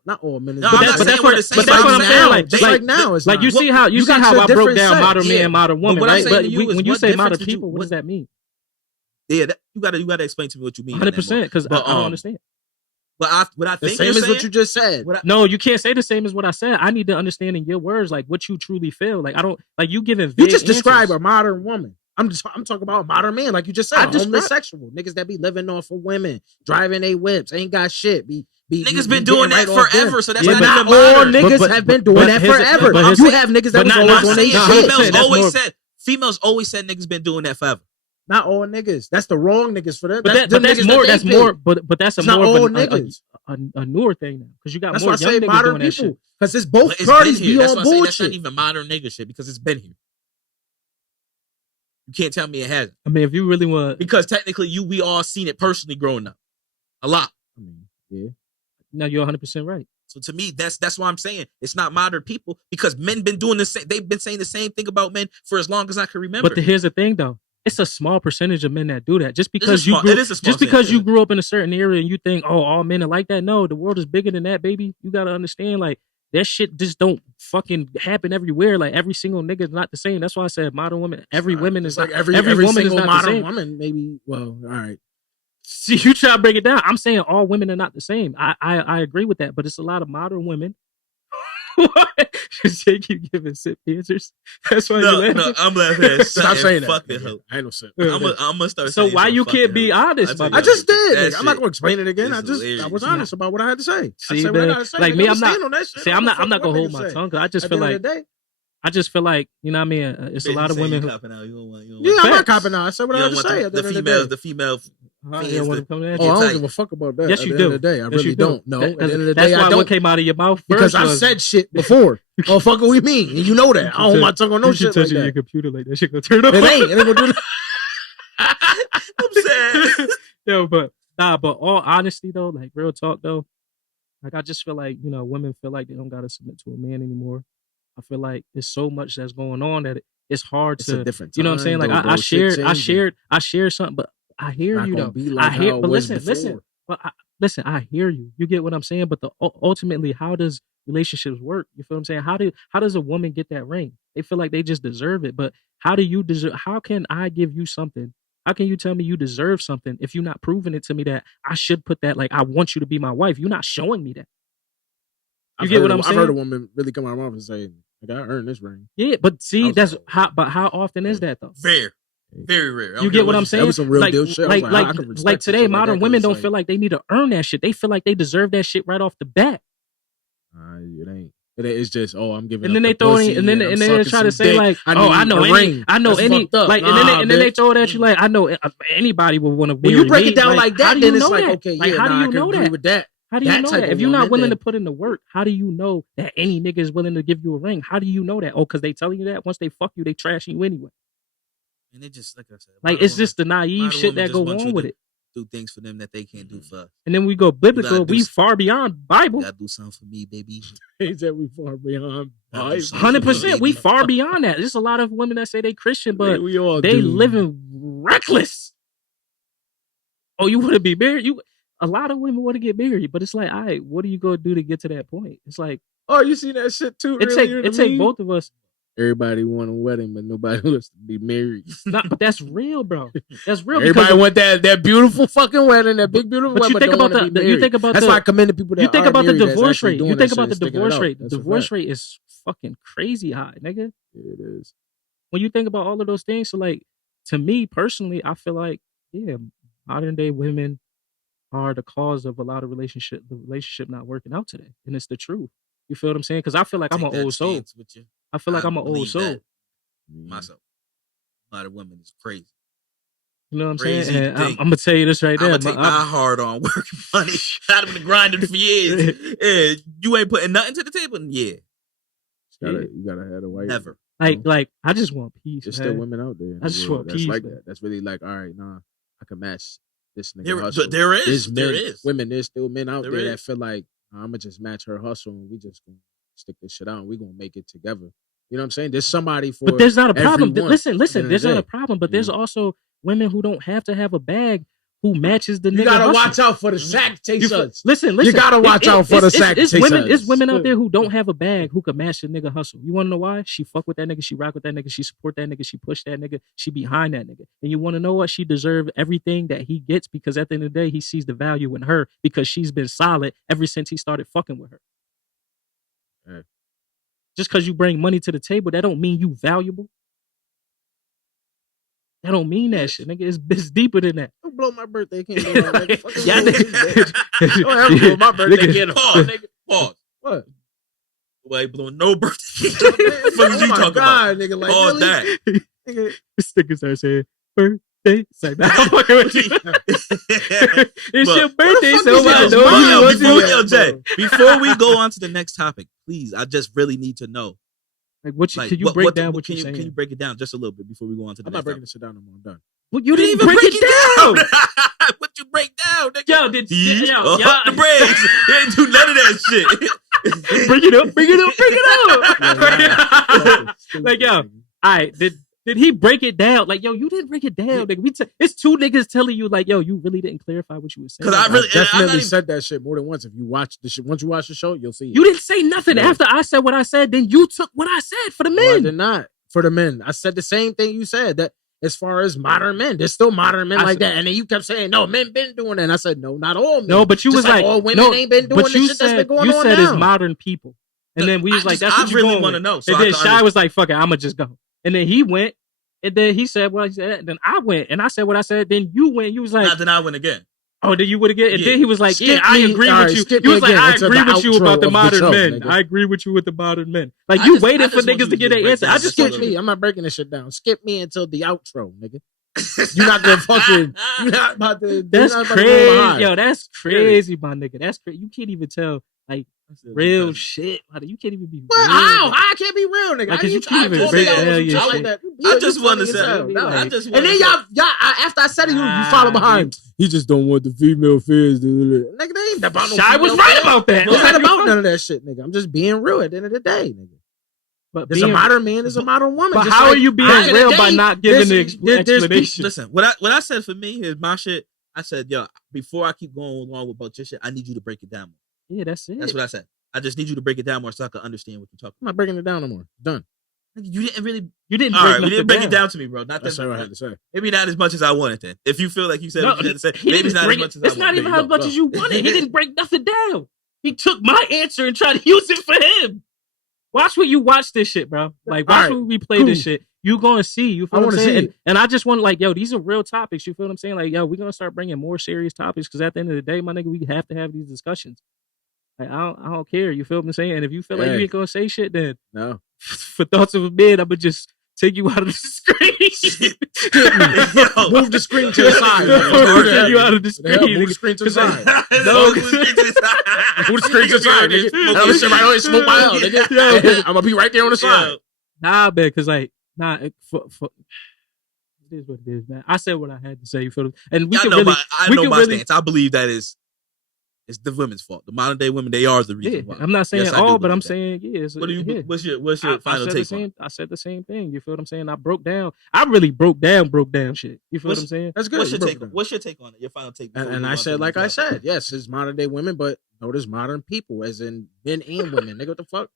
Not all men. No, but that's what I'm saying. Like now, it's like you see how I broke down modern man, modern woman, right? But when you say modern people, what does that mean? Yeah, you gotta explain to me what you mean. 100%, because I don't understand. But what I think the same as what you just said. No, you can't say the same as what I said. I need to understand in your words, like what you truly feel. Like I don't like you giving. You just describe a modern woman. I'm talking about a modern man, like you just said. Homeless sexual niggas that be living off of women, driving they whips, ain't got shit. Niggas been doing that forever, so that's not all niggas have been doing that forever. You have niggas that was always on their shit. Females always said niggas been doing that forever. Not all niggas. That's the wrong niggas for them. But that's more. That's more. But that's a more all niggas. A newer thing now because you got that's more young niggas doing that shit. Because it's both parties be on bullshit. That's not even modern nigga shit because it's been here. You can't tell me it hasn't. I mean, if you really want, because technically we all seen it personally growing up, a lot. I mean, yeah. No, you're 100% right. So to me, that's why I'm saying it's not modern people because men been doing the same. They've been saying the same thing about men for as long as I can remember. But here's the thing, though. It's a small percentage of men that do that. Just because you grew up in a certain area and you think, oh, all men are like that. No, the world is bigger than that, baby. You gotta understand, like that shit just don't fucking happen everywhere. Like every single nigga is not the same. That's why I said modern woman. Every woman is like not, every woman is not modern the same. Woman, maybe. Well, all right. See, you try to break it down. I'm saying all women are not the same. I agree with that, but it's a lot of modern women. Jay keep giving sip answers. That's why no, I'm laughing at stop saying that. Fucking hope. I ain't no sip. I'm gonna start. So why you can't be honest? I just did. I'm not gonna explain it again. I was honest about what I had to say. See, man, like me, I'm not. See, I'm not gonna hold my tongue. I just feel like you know what I mean. It's a lot of women. Yeah, I'm not copping out. I said what I had to say. The female. I don't give a fuck about that. Yes, you do. At the end of the day, I really don't. No, at the end of the day, that's why what came out of your mouth first because I've said shit before. Oh, fuck what we mean, and you know that. I don't hold my tongue on no shit like that. Your computer like that shit gonna turn off. It ain't gonna do that. I'm sad. Yo, but Nah, but all honesty though, like real talk though, like I just feel like, women feel like they don't gotta submit to a man anymore. I feel like there's so much that's going on that it's hard It's to, a different you know what I'm saying? time, Like though, I bro. Shit shared something, but I hear Not you gonna though. be like I hear, how it but was listen, before. but listen, I hear you. You get what I'm saying? But ultimately, how does relationships work? You feel what I'm saying? How does a woman get that ring? They feel like they just deserve it, but how do you deserve? How can I give you something? How can you tell me you deserve something if you're not proving it to me that I should put that, like, I want you to be my wife? You're not showing me that. You get what I'm saying? I've heard a woman really come out of her mouth and say, like, I earned this ring. Yeah, but see, was that's like, how. But how often is that though? Rare. Very rare. You get what I'm saying? That was some real like, deal shit. I was like, I can respect like some today, shit like modern that, 'cause women it's don't like- feel like they need to earn that shit. They feel like they deserve that shit right off the bat. It ain't. It's just, I'm giving. And then up they the throw it, pussy and then I'm they sucking try to some say dick. like, I I need know a any, ring. I know That's any, fucked up. like, and then they throw it at you like, I know anybody would want to be. When you break it down like that, how do then you it's know like, that? okay, like, yeah, how do I you can know agree that? with that. How do you That know type that? of If you're not woman, willing then- to put in the work, how do you know that any nigga is willing to give you a ring? How do you know that? Oh, because they telling you that once they fuck you, they trash you anyway. And it just, like I said, Like, it's just the naive shit that go on with it. Do things for them that they can't do for us. And then we go biblical. do We far beyond Bible. You gotta do something for me, baby. He said we far beyond. Gotta do something 100%. We baby. far beyond that. There's a lot of women that say they Christian, but we all they do. living reckless. Oh, you want to be married? A lot of women want to get married, but it's like, all right, what are you gonna do to get to that point? It's like, Oh, you see that shit too? it take both of us. Everybody want a wedding, but nobody wants to be married. But that's real, bro. That's real. Everybody want that beautiful fucking wedding, that big beautiful wedding. You think about that's why I commend the people that you think about the married that's divorce actually rate. doing You think that about the shit and sticking it divorce out. rate. The That's a divorce fact. rate is fucking crazy high, nigga. Yeah, it is. When you think about all of those things, so like, to me personally, I feel like, yeah, modern day women are the cause of a lot of the relationship not working out today, and it's the truth. You feel what I'm saying? Because I feel like I'm an old soul. I feel like I'm an old soul. Myself, a lot of women is crazy. You know what I'm Crazy saying? And to I'm think. gonna tell you this right I'm there. gonna take my hard on working money. I've been grinding for years. Yeah, you ain't putting nothing to the table. Yeah, You gotta have a wife. never. Like I just want peace. There's man. still women out there. In I just the world want that's peace, like man. that. That's really like, all right, nah, I can match this nigga hustle. But there is. There's There men, is. women. There's still men out There there that is. feel like I'm gonna just match her hustle and we just gonna stick this shit out and we gonna make it together. You know what I'm saying? There's somebody for. But there's not a problem. everyone Listen. at the end of There's the not a day. problem. But there's also women who don't have to have a bag who matches the nigga. You gotta hustle. watch out for the sack chasers. Listen. You gotta watch out for the sack It's chasers. women out there who don't have a bag who can match the nigga hustle. You want to know why? She fuck with that nigga. She rock with that nigga. She support that nigga. She push that nigga. She behind that nigga. And you want to know what? She deserves everything that he gets because at the end of the day, he sees the value in her because she's been solid ever since he started fucking with her. Right. Just because you bring money to the table, that don't mean you valuable. That don't mean that shit, nigga. It's deeper than that. Don't blow my birthday candle out, nigga. Fucking Yeah, don't ever blow my birthday Nigga. candle. Pause, nigga. Pause. What? Well, ain't blowing no birthday. What the fuck is Oh you my talking God, about? nigga, like, Pause really? that. Nigga, This nigga started saying birthday. It's like, nah, I'm fucking with you. It's Look, your birthday, fuck so is I this know mom? you want before, to. yo, Jay, before we go on to the next topic, please, I just really need to know. Like, what you, Like, can you break down what can you're saying? Can you break it down just a little bit before we go on to the I'm next not breaking topic? this shit down no more. I'm done. Well, you didn't even break it down. What you break down, nigga? Yo, did Yo, yo, up the brakes. You ain't do none of that shit. bring it up, bring it up. Like, yo, all right, did he break it down? Like, yo, you didn't break it down, nigga. It's two niggas telling you, like, yo, you really didn't clarify what you were saying. 'Cause I really- I'm definitely not even- said that shit more than once. If you watch the shit, once you watch the show, you'll see it. You didn't say nothing Yeah. after I said what I said. Then you took what I said for the No, I men. did not. For the men, I said the same thing you said. That as far as modern men, there's still modern men I like said- that. And then you kept saying, "No, men been doing that." And I said, "No, not all men." No, but you Just was like, all women no, ain't been doing but the you shit that's said been going you on said now. it's modern people, and then we was like, that's I what you really going want to with. know. So And I then can Shy was like, fuck it, I'ma just go. And then he went, and then he said what he said. Then I went, and I said what I said. Then you went. You was like, not then I win again. oh, then you would again. And Yeah. then he was like, Skip yeah, I me. agree All with right, you. skip He me was like, again I until agree the with you outro about the of the modern show, men. nigga. I agree with you with the modern men. Like, I you just- waited I for just want niggas you to get to their break answer. down I the just Skip skip story. me. I'm not breaking this shit down. Skip me until the outro, nigga. You're not gonna fucking. You're not about to. That's you're not about to roll my crazy. eye. Yo, that's crazy, my nigga. That's crazy. You can't even tell, like, real Because- shit. You can't even be What? real. How? I can't be real, nigga. Like, I 'cause you need can't even I told break you I down was your some shit. like that. You I just want to say, and then y'all, after I said it, you follow behind. He just don't want the female fears. Nigga, they ain't about no. Shy was right about that. It's not about none of that shit, nigga. I'm just being real at the end of the day, nigga. But there's a modern man, there's a modern woman. But how are you being real by not giving the explanation? Listen, what I said for me is my shit. I said, yo, before I keep going along with about your shit, I need you to break it down more. Yeah, that's it. That's what I said. I just need you to break it down more so I can understand what you're talking about. I'm not breaking it down no more. Done. You didn't break it down to me, bro. Not that's what I had to say. Maybe not as much as I wanted then. If you feel like you said what you had to say, maybe it's not as much as I wanted. It's not even as much as you wanted. He didn't break nothing down. He took my answer and tried to use it for him. Watch when you watch this shit, bro. Like, watch when we play this shit. You gonna see. You feel what I'm saying? And I just want like, yo, these are real topics. You feel what I'm saying? Like, yo, we're gonna start bringing more serious topics because at the end of the day, my nigga, we have to have these discussions. Like, I don't care. You feel what I'm saying? And if you feel like you ain't gonna say shit, then no. For thoughts of a man, I'm gonna just take you out of the screen. Move the screen to the side. Take you out of the screen. Move the screen to the side. No, move the screen to the side, nigga. Let me sit right on and smoke my L, nigga. I'm gonna be right there on the side. Nah, man, because like, it is what it is, man. I said what I had to say. You feel? And we can really, I know my stance. I believe that it's the women's fault. The modern day women, they are the reason why. I'm not saying all, but I'm saying What's your final take on it? I said the same thing. You feel what I'm saying? I really broke down shit. You feel what I'm saying? That's good. What's your take on it? Your final take. And I said, like I said, yes, it's modern day women, but notice modern people, as in men and women. Nigga, what the fuck?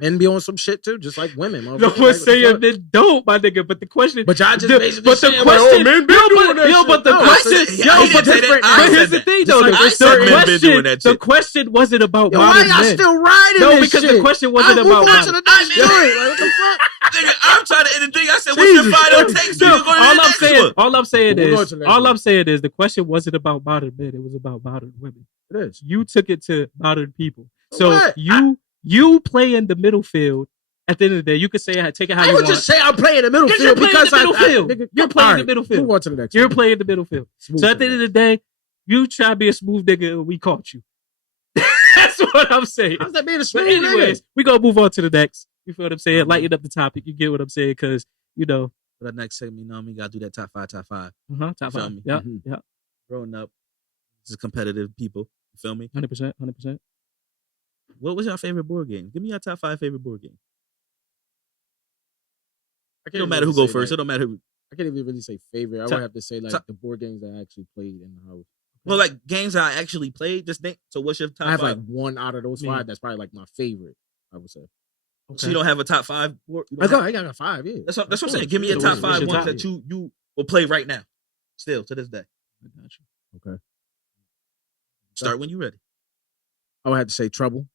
Men be on some shit too, just like women. No one's saying men don't, my nigga. But the question, but y'all just basically saying, men be doing that shit. But the question, but here's the thing, though. The question wasn't about modern men. Why y'all still riding this shit? No, because the question wasn't about modern men. What the fuck? Nigga, I'm trying to end the thing. I said, what's your final take? So you go to the next one. All I'm saying is the question wasn't about modern men. It was about modern women. It is. You took it to modern people. So you play in the middle field. At the end of the day, you could say take it how you want. I would just say I'm playing the middle field because you're playing the middle field. Move on to the next. You're playing the middle field. So at the end of the day, you try to be a smooth nigga and we caught you. That's what I'm saying. How's that being a smooth nigga? Anyways, we gonna move on to the next. You feel what I'm saying? Mm-hmm. Lighten up the topic. You get what I'm saying? Because for the next segment, you know, we gotta do that top five. Top five. Yeah. Growing up, this is competitive people. You feel me? 100%. What was your favorite board game? Give me your top 5 favorite board game. It don't matter who go first. It don't matter who. I can't even really say favorite. I would have to say like the board games that I actually played in the house. Well, like games that I actually played. Just think. So what's your top 5? I have like one out of those 5. That's probably like my favorite. I would say. Okay. So you don't have a top 5? I got 5. Yeah. That's what I'm saying. Give me a top 5 ones that you will play right now, still to this day. I got you. Okay. Start when you're ready. I would have to say Trouble.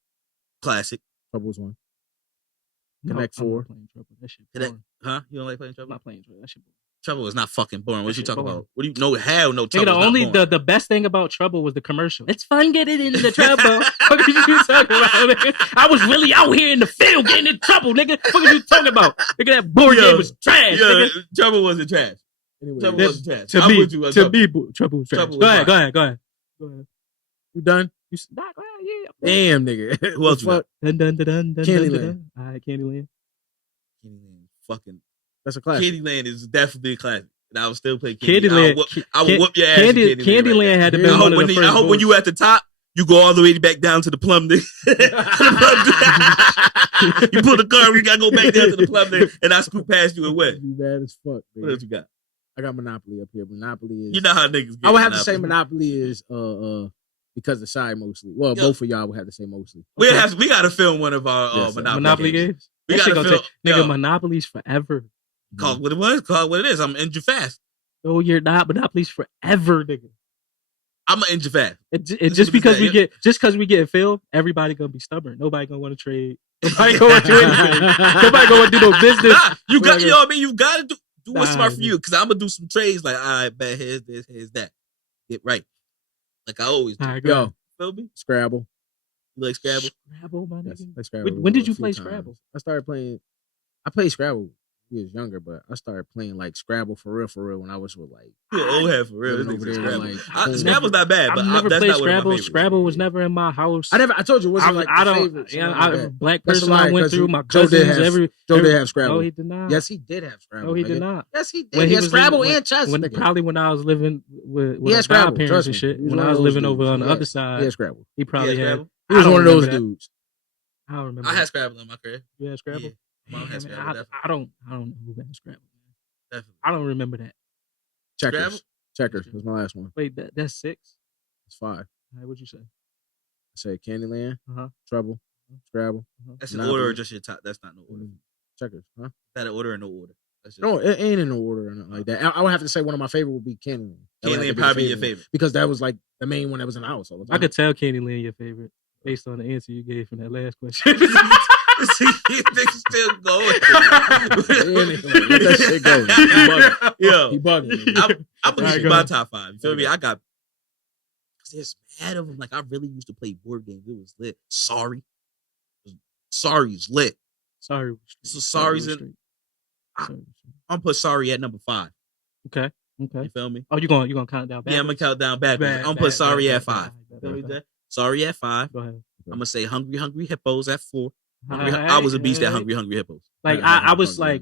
Classic. Trouble was 1. Connect 4. That shit boring. Huh? You don't like playing Trouble? I'm not playing Trouble. That shit boring. Trouble is not fucking boring. What you talking about? What do you know? Hell no. Trouble. The best thing about Trouble was the commercial. It's fun getting into the trouble. What are you talking about, nigga? I was really out here in the field getting in trouble, nigga. What are you talking about? Nigga, that board game was trash. Nigga. Trouble wasn't trash. Anyway, Trouble wasn't trash. To me, Trouble was trash. Go ahead. You done? Go ahead, yeah. Damn, nigga. Who else you got? Candyland. All right, Candyland. Fucking. That's a classic. Candyland is definitely a classic. And I would still play Candyland. I would whoop your ass. Candyland had to be one of the first. I hope when you at the top, you go all the way back down to the plum. You pull the car, you gotta go back down to the plum, and I scoop past you and wet. You bad as fuck. What else you got? I got Monopoly up here. Monopoly is. You know how niggas get. I would have to say Monopoly is because of Shy mostly. Well, both of y'all would have to say mostly. We got to film one of our Monopoly games. We got to film. Nigga, Monopoly's forever. Call what it was. Call what it is. I'm end you fast. No, you're not. Monopoly's forever, nigga. I'm gonna end you fast. Just because we get film, everybody gonna be stubborn. Nobody gonna want to trade. Nobody gonna want to do anything. Nobody gonna want to do no business. Nah, you got. You know what I mean? You got to do what's smart for you. Because I'm gonna do some trades. Like, all right, bet here's this, here's that. Get right. Like I always do. Right, yo, feel me? Scrabble. You like Scrabble? Scrabble, my nigga. Yes, Scrabble when did you play Scrabble? I played Scrabble he was younger, but I started playing like Scrabble for real when I was with like. You're old head for real. Over there, Scrabble. like, Scrabble's not bad, but I've never that's played not one of my Scrabble. favorites. Scrabble was never in my house. I told you it wasn't like I the don't. favorite. Yeah, black That's person a lie, I went 'cause through. My Joe did cousins. have- Joe did have Scrabble. No, he did not. Yes, he did have Scrabble. No, he nigga. did not. Yes, he did. When He had was Scrabble living- and chess. When nigga. probably when I was living with He had my Scrabble, godparents trust and me. shit. He was When one I of was those living over dudes. on the He other had side, Scrabble. he probably had. Scrabble? He was I one of don't those remember that. dudes. I don't remember. I that. had Scrabble in my crib. You had Scrabble. Yeah. Mom had Scrabble, definitely. I don't know who had Scrabble. Definitely. I don't remember that. Checkers. Scrabble? Checkers was my last one. Wait, that's 6. It's 5. All right, what'd you say? I said Candyland, Uh-huh. Trouble, Scrabble. That's an Monopoly. order or just your top? That's not no order. Checkers, huh? Is that an order or no order? That's just No, it ain't in no order or nothing like that. I would have to say one of my favorite would be Candyland. That would have to Candyland be probably the your one, favorite. because that was like the main one that was in the house all the time. I could tell Candyland your favorite based on the answer you gave from that last question. See, they still going. Let that shit go. He bugging. Yo, He bugging. I'm gonna Alright, give go my ahead. top 5. You feel me? I got. Cause there's mad of them. Like I really used to play board games. It was lit. Sorry's lit. Sorry. So Sorry's in. I'm gonna put Sorry at number 5. Okay. You feel me? Oh, you gonna count down? Yeah, I'm gonna count down backwards. I'm gonna put Sorry at 5. Feel me, Jay? Sorry at 5. Go ahead. I'm gonna say Hungry Hippos at 4. I was a beast at Hungry Hippos. Like I was like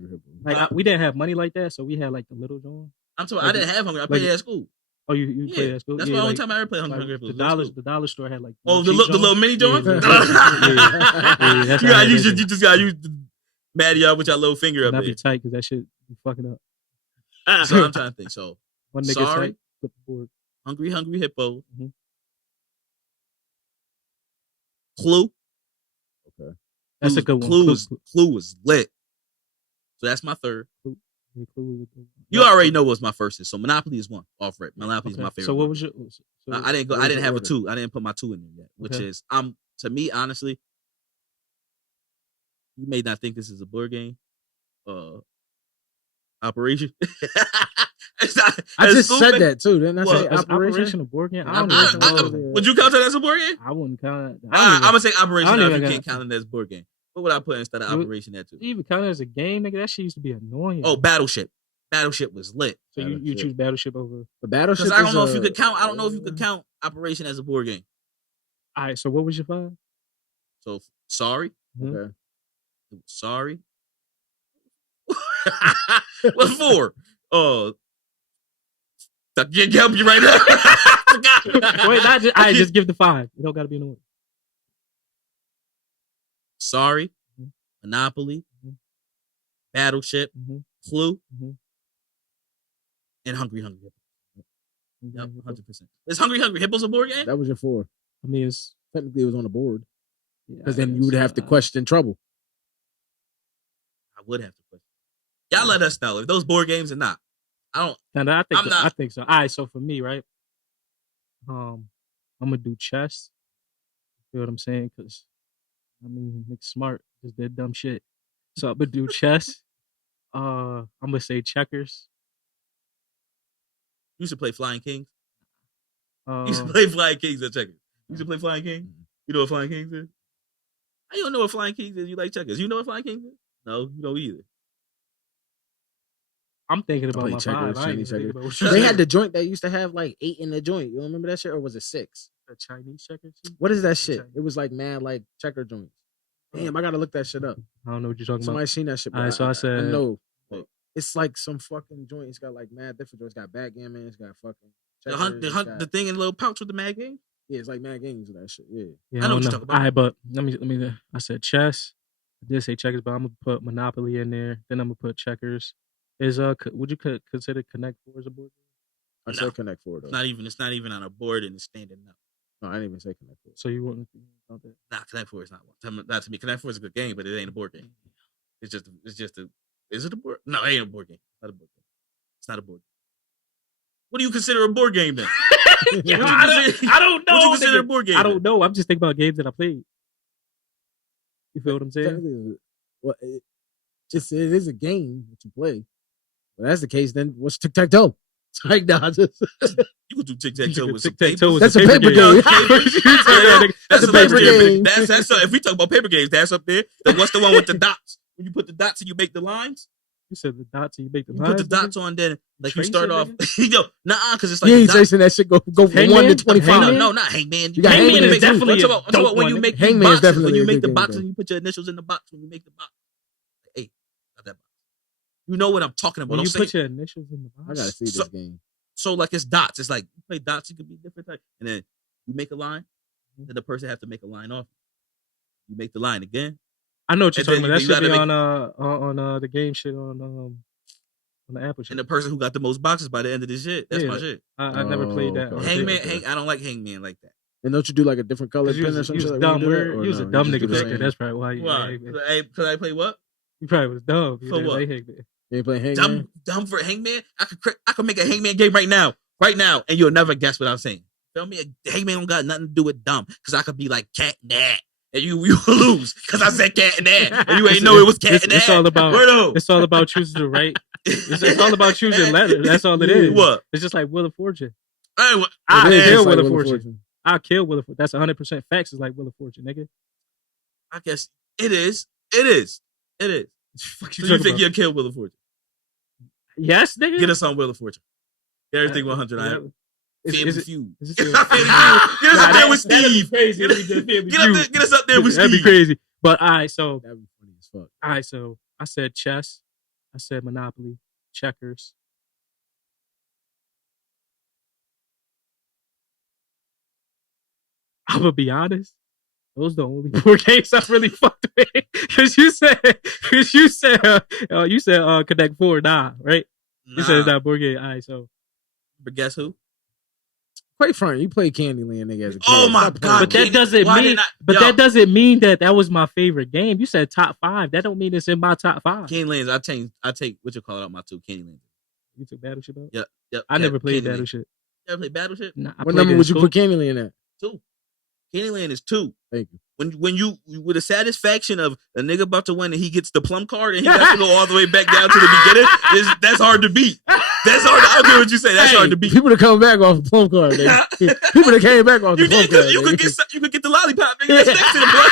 we didn't have money like that, so we had like the little John. I'm talking. I didn't have Hungry. I played it at school. Oh, you Yeah, played at school? that's Yeah, the only like- time I ever played Hungry like Hippos. the dollar store had like Oh, the cheap little Johns. mini joints. Yeah, that's You how gotta it use is. you just gotta use the Maddie up with your little finger up Not there. be tight because that shit be fucking up. So I'm trying to think. So One nigga Sorry. tight, flip the board. Hungry Hippo. Mhm. Clue. That's a good one. Clue was lit. So that's my third. Clue was a good one. You already know what's my first is. So Monopoly is one off rip. Monopoly is Okay. my favorite. So what one. was your? So I didn't go. what I was didn't your have a order? 2. I didn't put my 2 in there yet. Which Okay. is to me honestly. You may not think this is a board game. Operation. It's not, I it's just said stupid. that too, didn't I Well, say Is Operation? Operation a board game? I don't I- even know. Would you count that as a board game? I wouldn't count it. I'm gonna say I Operation don't now if even you got- can't count it as a board game. What would I put instead of You- Operation that too? You even count it as a game, nigga? That shit used to be annoying. Oh, Battleship. Battleship was lit. so you Battleship. choose Battleship over. The Battleship. Because I don't is know if you a- could count. I don't know if you could count Operation as a board game. All right. So what was your 5? So sorry, Okay. sorry. What's 4? I can't help you right now. Wait, not just. I just give the 5. It don't got to be in order. Sorry, Mhm. Monopoly, Mhm. Battleship, Mhm. Clue, Mhm. and Hungry Hippos. Okay. Yep, 100%. Is Hungry Hippos a board game? That was your 4. I mean, it's Technically, it was on the board because yeah, then you would have to question Trouble. I would have to question. Y'all let us know if those board games or not. I don't. And I think I'm not- I think so. All right, so for me, right? I'm gonna do chess. You know what I'm saying? Because I mean, Nick Smart just did dumb shit. So I'm gonna do chess. I'm gonna say checkers. You should play Flying Kings. Uh, You should play Flying Kings at checkers. You should play Flying Kings. You know what Flying Kings is? How you don't know what Flying Kings is? You like checkers. You know what Flying Kings is? No, you don't either. I'm thinking about play my checkers, 5. I ain't Chinese even thinking checkers. about what you They said. had the joint that used to have like 8 in the joint. You remember that shit, or was it 6? The Chinese checkers. What is that shit? Chinese. It was like mad like checker joints. Damn, I gotta look that shit up. I don't know what you're talking Somebody about. seen that shit. All right, but so I I said- know. But it's like some fucking joint. It's got like mad different joints. It's got backgammon. It's got fucking. The hunt, checkers, it's got- the thing in the little pouch with the mad game. Yeah, it's like mad games of that shit. Yeah. Yeah, I know what don't you're talking about. All right, but let me. I said chess. I did say checkers, but I'm gonna put Monopoly in there. Then I'm gonna put checkers. Would you consider Connect 4 as a board? I No. said Connect 4 though. It's not even on a board and it's standing up. No, I didn't even say Connect 4. So you wouldn't count that? Nah, Connect 4 is not one. Not to me. Connect 4 is a good game, but it ain't a board game. It's just a. Is it a board? No, it ain't a board game. It's not a board game. It's not a board game. What do you consider a board game then? Yeah, What you I don't know. What do you consider a nigga. board game? I don't know. I'm just thinking about games that I played. You feel what I'm saying? Technically, well, it is a game that you play. But that's the case, then what's tic tac toe? Like, nah, just You could do tic tac toe with some Tic-tac-toe paper. is That's a paper game. That's a a paper paper game. game. That's if we talk about paper games, that's up there. Then what's the one with the dots? When you put the dots and you make the lines, You said the dots and you make the You lines. put the dots on, then like you trace start it, off. nigga? Yo, nah, because it's like You ain't the dots. tracing that shit. Go from Hangman? 1 to 25. Hangman? No, not Hangman. You got Hangman Hangman is definitely I'm talking about dope when one, you nigga. make Hangman is boxes. definitely When you a make good the game, boxes, though. and you put your initials in the box. When you make the box, hey, got that box. You know what I'm talking about. When you I'm saying- put your initials in the I box. gotta see this game. So like it's dots. It's like you play dots. You could be different type, and then you make a line. Then the person has to make a line off. You make the line again. I know what you're And talking then about. That you should be gotta on the game shit on the Apple shit. And the person who got the most boxes by the end of this shit, that's Yeah. my shit. I never played that. okay. Hangman, okay. I don't like Hangman like that. And don't you do like a different color Cause you pen or was, some you shit? was Like dumb. when you do that, or You was a no? dumb You just do nigga the back there. same? That's probably why. Why? Cause I play what? You probably was dumb. For what? You ain't playing Hangman? Dumb for Hangman. I could make a Hangman game right now, and you'll never guess what I'm saying. Feel me? Hangman don't got nothing to do with dumb, cause I could be like cat and dad, and you lose, cause I said cat and dad, and you ain't know it was cat and dad. It's all about. Word It's all about choosing the right. It's all about choosing letters. That's all it is. What? It's just like Wheel of Fortune. I I It is kill just like Wheel of Wheel of Fortune. I kill Wheel of Fortune. That's 100% facts. It's like Wheel of Fortune, nigga. guess it is. It is. Fuck So you think you'll kill Wheel of Fortune? Yes, nigga. Get us on Wheel of Fortune. Everything 100. I have. Family Feud. Is Get it us up there with Steve. Crazy. Get us up there with Steve. That'd be crazy. But all right, so That'd be funny as fuck. all right, so I said chess. I said Monopoly, checkers. I'm gonna be honest. Those the only board games I really fucked with. Cause you said Connect 4, nah, right? You said it's not board game. All right, so But guess who? Quite frank, you played Candyland, nigga, as a kid. Oh my Stop God, but playing. that doesn't Why mean. didn't I- But Yo. that doesn't mean that was my favorite game. You said top 5. That don't mean it's in my top 5. Candylands. I take what you call it out my two Candylands. You took Battleship out? Yep. I never played Candyland. Battleship. You ever played Battleship? Nah, I What played number it in would you school. put Candyland at? 2. Candyland is 2. Thank you. When you with the satisfaction of a nigga about to win and he gets the plum card and he got to go all the way back down to the beginning, that's hard to beat. That's hard. I don't care what you say. That's hard to beat. People that come back off the plum card, nigga. People that came back off the You plum did card. because nigga. you could get the lollipop, nigga. That's next to the blood.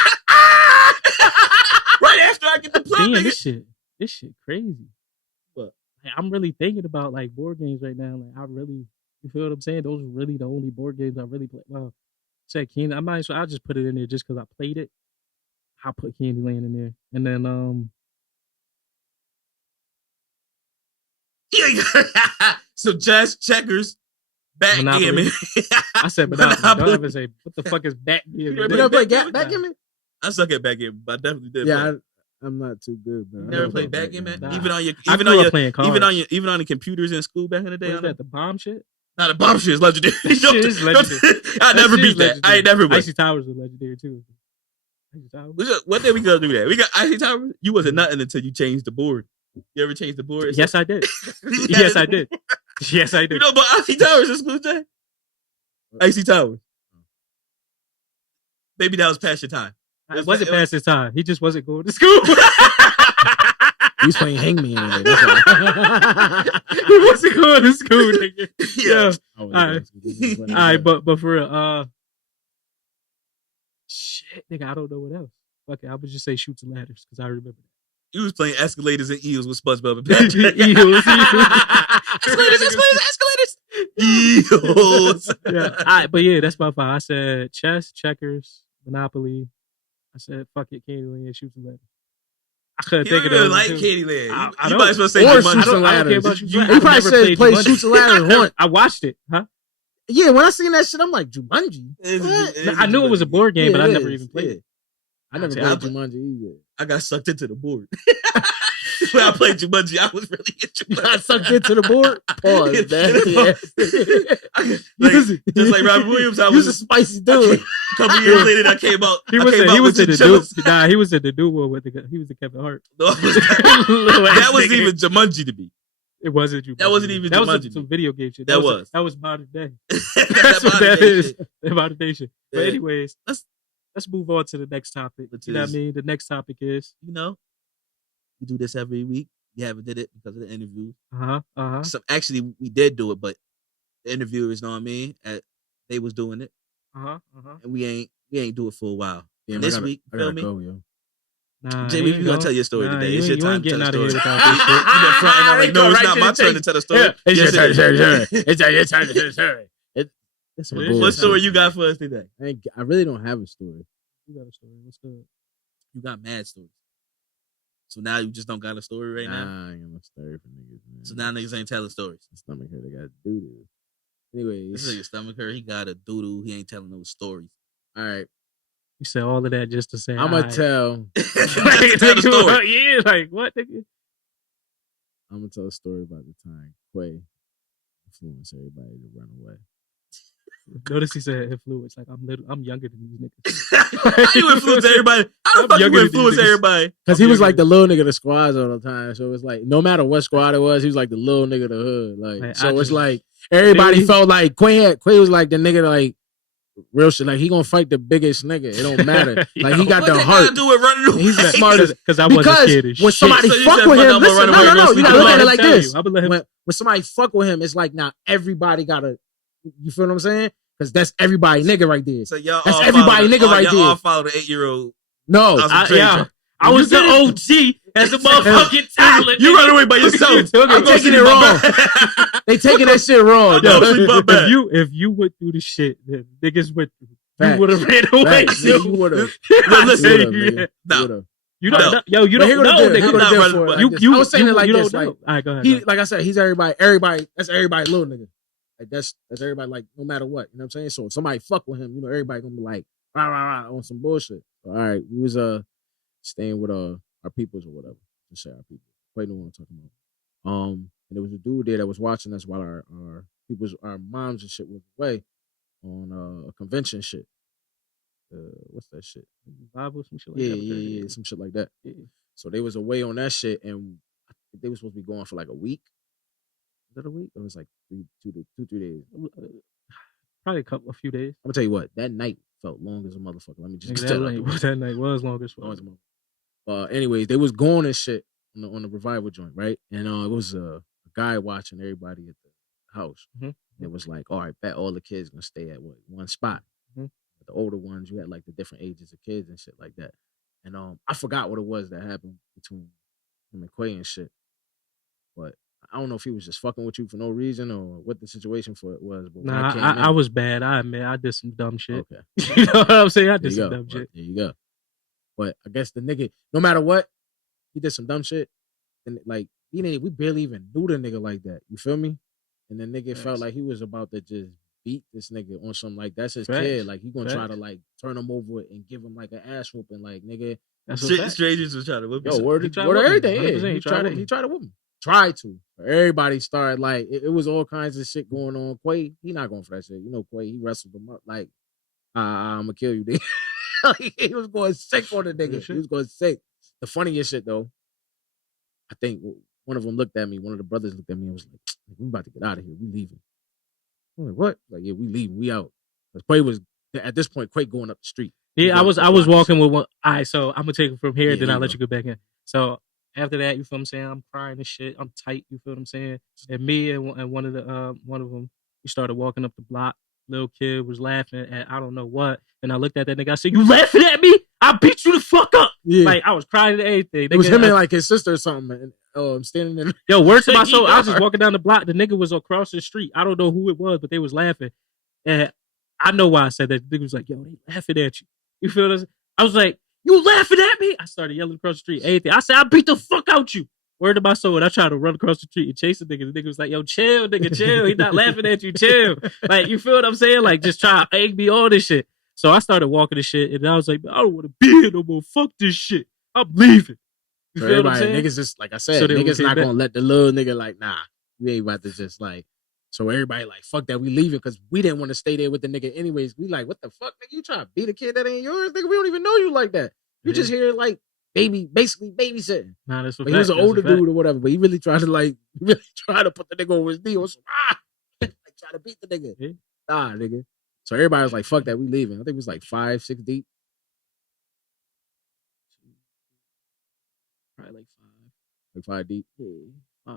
Right after I get the plum, Damn, nigga. this shit crazy. What? Like, I'm really thinking about like board games right now. Like you feel what I'm saying? Those are really the only board games I really play. Well, say Candy. I'll just put it in there just because I played it. I'll put Candyland in there, and then Yeah. So just checkers, backgammon. I said Monopoly. Don't ever say what the fuck is backgammon. You You never play Backgammon? backgammon? I suck at backgammon, but I definitely did. Yeah, play. I'm not too good, but You I never know played about backgammon, Nah. even on your, I even grew on up your, playing cards. even on the computers in school back in the day. What is on the- that? The bomb shit? Not a bomb shit is legendary. Shit is legendary. I never shit is beat that. I ain't legendary. never beat. Icy Towers was legendary too. Icy Towers? What day we gonna do that? We got Icy Towers. You wasn't nothing until you changed the board. You ever changed the board? Yes, I did. Yes, I did. Yes, I You did. know about Icy Towers in school, Jay? Icy Towers. Maybe that was past your time. It wasn't past his time. He just wasn't going to school. He was playing Hangman. Nigga, that's all. He wasn't going to school, nigga. Yeah. I was Alright. going to- All right, but for real, shit, nigga, I don't know what else. Fuck it, I would just say shoots and ladders because I remember You was playing escalators and eels with SpongeBob and that. Patrick. Eels. Escalators. Eels. Yeah. All right, but yeah, that's my 5. I said chess, checkers, Monopoly. I said fuck it, Candyland, shoots and ladders. I couldn't You think don't of even that. like Candyland. I You don't. might as well say Or Jumanji. Shoots and I don't care Ladders. about shoots He and ladders. probably I've never said played play Jumanji. Shoots and Ladders once. I watched it, huh? Yeah, when I seen that shit, I'm like, Jumanji? What? I knew it was a board game, Yeah, but I it never is, even played yeah. it. I never Yeah, played Jumanji either. I got sucked into the board. When I played Jumanji, I was really into I sucked into the board. Pause, man. Just like Robert Williams, I He was a was spicy dude. a couple years later. I came out. He I was came in, out he was with in the chinchillas. new nah, he was in the new one with he was the Kevin Hart. No, I was- Little ass that wasn't nigga. even Jumanji to me. It wasn't you. That wasn't even that was Jumanji. some video game shit. That was. that was modern day. That's what that is. is. Modern day shit. But Yeah. anyways, let's move on to the next topic. Which You know what I is- mean? The next topic is You know, we do this every week. We haven't did it because of the interview. uh-huh. So actually, we did do it, but the interviewers, know what I mean? They was doing it, Uh-huh. and we ain't do it for a while. Damn, This I gotta, week, I feel gotta me? go, yo. Nah, Jamie, you gonna tell your story today. It's your you time ain't to tell getting a out of story. here without this shit. You've been fronting on like, no, it's not my turn to tell a story. It's your turn to tell a story. It's what story you got for us today? I really don't have a story. You got a story. What's good? You got mad stories. So now you just don't got a story right now? Nah, I ain't got no story for niggas, man. So now niggas ain't telling stories. Stomach hurt, they got doo-doo. Anyways. This nigga stomach hurt, he got a doo-doo, he ain't telling no stories. All right. You said all of that just to say, I'm going to tell. Tell the story. Yeah, like, what, nigga? I'm going to tell a story about the time Quay influenced everybody to run away. Notice he said influence. Like, I'm younger than these niggas. How you influence everybody? How the fuck you influence everybody? Because he was like the little nigga of the squads all the time. So it's like, no matter what squad it was, he was like the little nigga of the hood. Like, man, so it's like, everybody felt like Quay was like the nigga like, real shit. Like, he gonna fight the biggest nigga. It don't matter. Like, he got the heart. What do with running away? He's the smartest. Because I wasn't scared as when shit. somebody So you fuck said, with fuck, him, I'm gonna listen, run away, no, go you sleep gotta with look at it him. like Tell this. you, When somebody fuck with him, it's like, now everybody gotta, you feel what I'm saying? Because that's everybody nigga right there. So y'all That's all everybody follow, nigga right y'all there. all follow the 8-year-old. No, I was the OG as a motherfucking talent. You run away by yourself. I'm taking it wrong. They taking that shit wrong. If you went through the shit that niggas went through, Facts. you would have ran away. Facts. Nigga, you would have. Listen, You No. don't know. Yo, you But don't here go the know, deal. Here nigga. go the not deal running, for it but like this. I was saying it like you this. don't Like, know. All right, go ahead. he, like I said, he's everybody. That's everybody, little nigga. Like that's everybody. Like, no matter what, you know what I'm saying. So if somebody fuck with him, you know, everybody gonna be like rah rah rah on some bullshit. All right, we was staying with our peoples or whatever. Just say our people. Quite know what I'm talking about. And there was a dude there that was watching us while our peoples, our moms and shit was away on a convention shit. What's that shit? Bible, some shit like that. Yeah, some shit like that. Yeah. So they was away on that shit, and I think they were supposed to be going for like a week. Was that a week? It was like 3 days. Probably a few days. I'm gonna tell you what, that night felt long as a motherfucker. Let me just Nigga, tell that night was long as fuck. anyways, they was going and shit on the revival joint, right? And it was a guy watching everybody at the house. Mm-hmm. And it was like, all right, bet all the kids gonna stay at one spot. Mm-hmm. The older ones, you had like the different ages of kids and shit like that. And I forgot what it was that happened between him and Quay and shit. But I don't know if he was just fucking with you for no reason or what the situation for it was. But nah, I was bad. I admit I did some dumb shit. Okay. You know what I'm saying? I did some dumb shit. There you go. But I guess the nigga, no matter what, he did some dumb shit. And like, we barely even knew the nigga like that. You feel me? And the nigga felt like he was about to just beat this nigga on something like that's his kid. Like, he gonna try to like turn him over and give him like an ass whooping. Like, nigga. That's strangers was trying to whip yo, word everything. Yeah. He tried to whoop him. Tried to. Everybody started like it was all kinds of shit going on. Quay, he not going for that shit. You know, Quay, he wrestled him up like, I'm gonna kill you, nigga. He was going sick on the nigga. He was going sick. The funniest shit though, I think one of them looked at me. One of the brothers looked at me and was like, "We about to get out of here. We leaving." I'm like, "What?" Like, yeah, we leaving. We out. Because Quay was at this point. Quay going up the street. Yeah, I was walking with one. All right, so I'm gonna take it from here. Yeah, then I'll let go. you go back in. So after that, you feel what I'm saying? I'm crying and shit. I'm tight. You feel what I'm saying? And me and one of them, we started walking up the block. Little kid was laughing at I don't know what, and I looked at that nigga. I said, "You laughing at me? I beat you the fuck up!" Yeah. Like, I was crying at everything. It was him and like his sister or something. And, I'm standing there. Yo, word to my soul. I was just walking down the block. The nigga was across the street. I don't know who it was, but they was laughing. And I know why I said that. The nigga was like, "Yo, they laughing at you." You feel this? I was like, "You laughing at me?" I started yelling across the street. Anything. I said, "I beat the fuck out you." Word to my soul. And I tried to run across the street and chase the nigga. The nigga was like, "Yo, chill, nigga, chill. He not laughing at you, chill." Like, you feel what I'm saying? Like, just try to egg me on this shit. So I started walking this shit, and I was like, "I don't want to be here no more. Fuck this shit. I'm leaving." You so feel what I'm saying? Niggas just, like I said, niggas not gonna let the little nigga like, nah, we ain't about to just like. So everybody like, fuck that, we leaving because we didn't want to stay there with the nigga anyways. We like, what the fuck, nigga? You trying to beat a kid that ain't yours, nigga? We don't even know you like that. You just here like basically babysitting. Nah, that's what he was an older dude or whatever, but he really tried to put the nigga over his knee or some, like try to beat the nigga. Yeah. Nah, nigga. So everybody was like, fuck that, we leaving. I think it was like 5, 6 deep. Probably like 5. Like 5 deep. Yeah.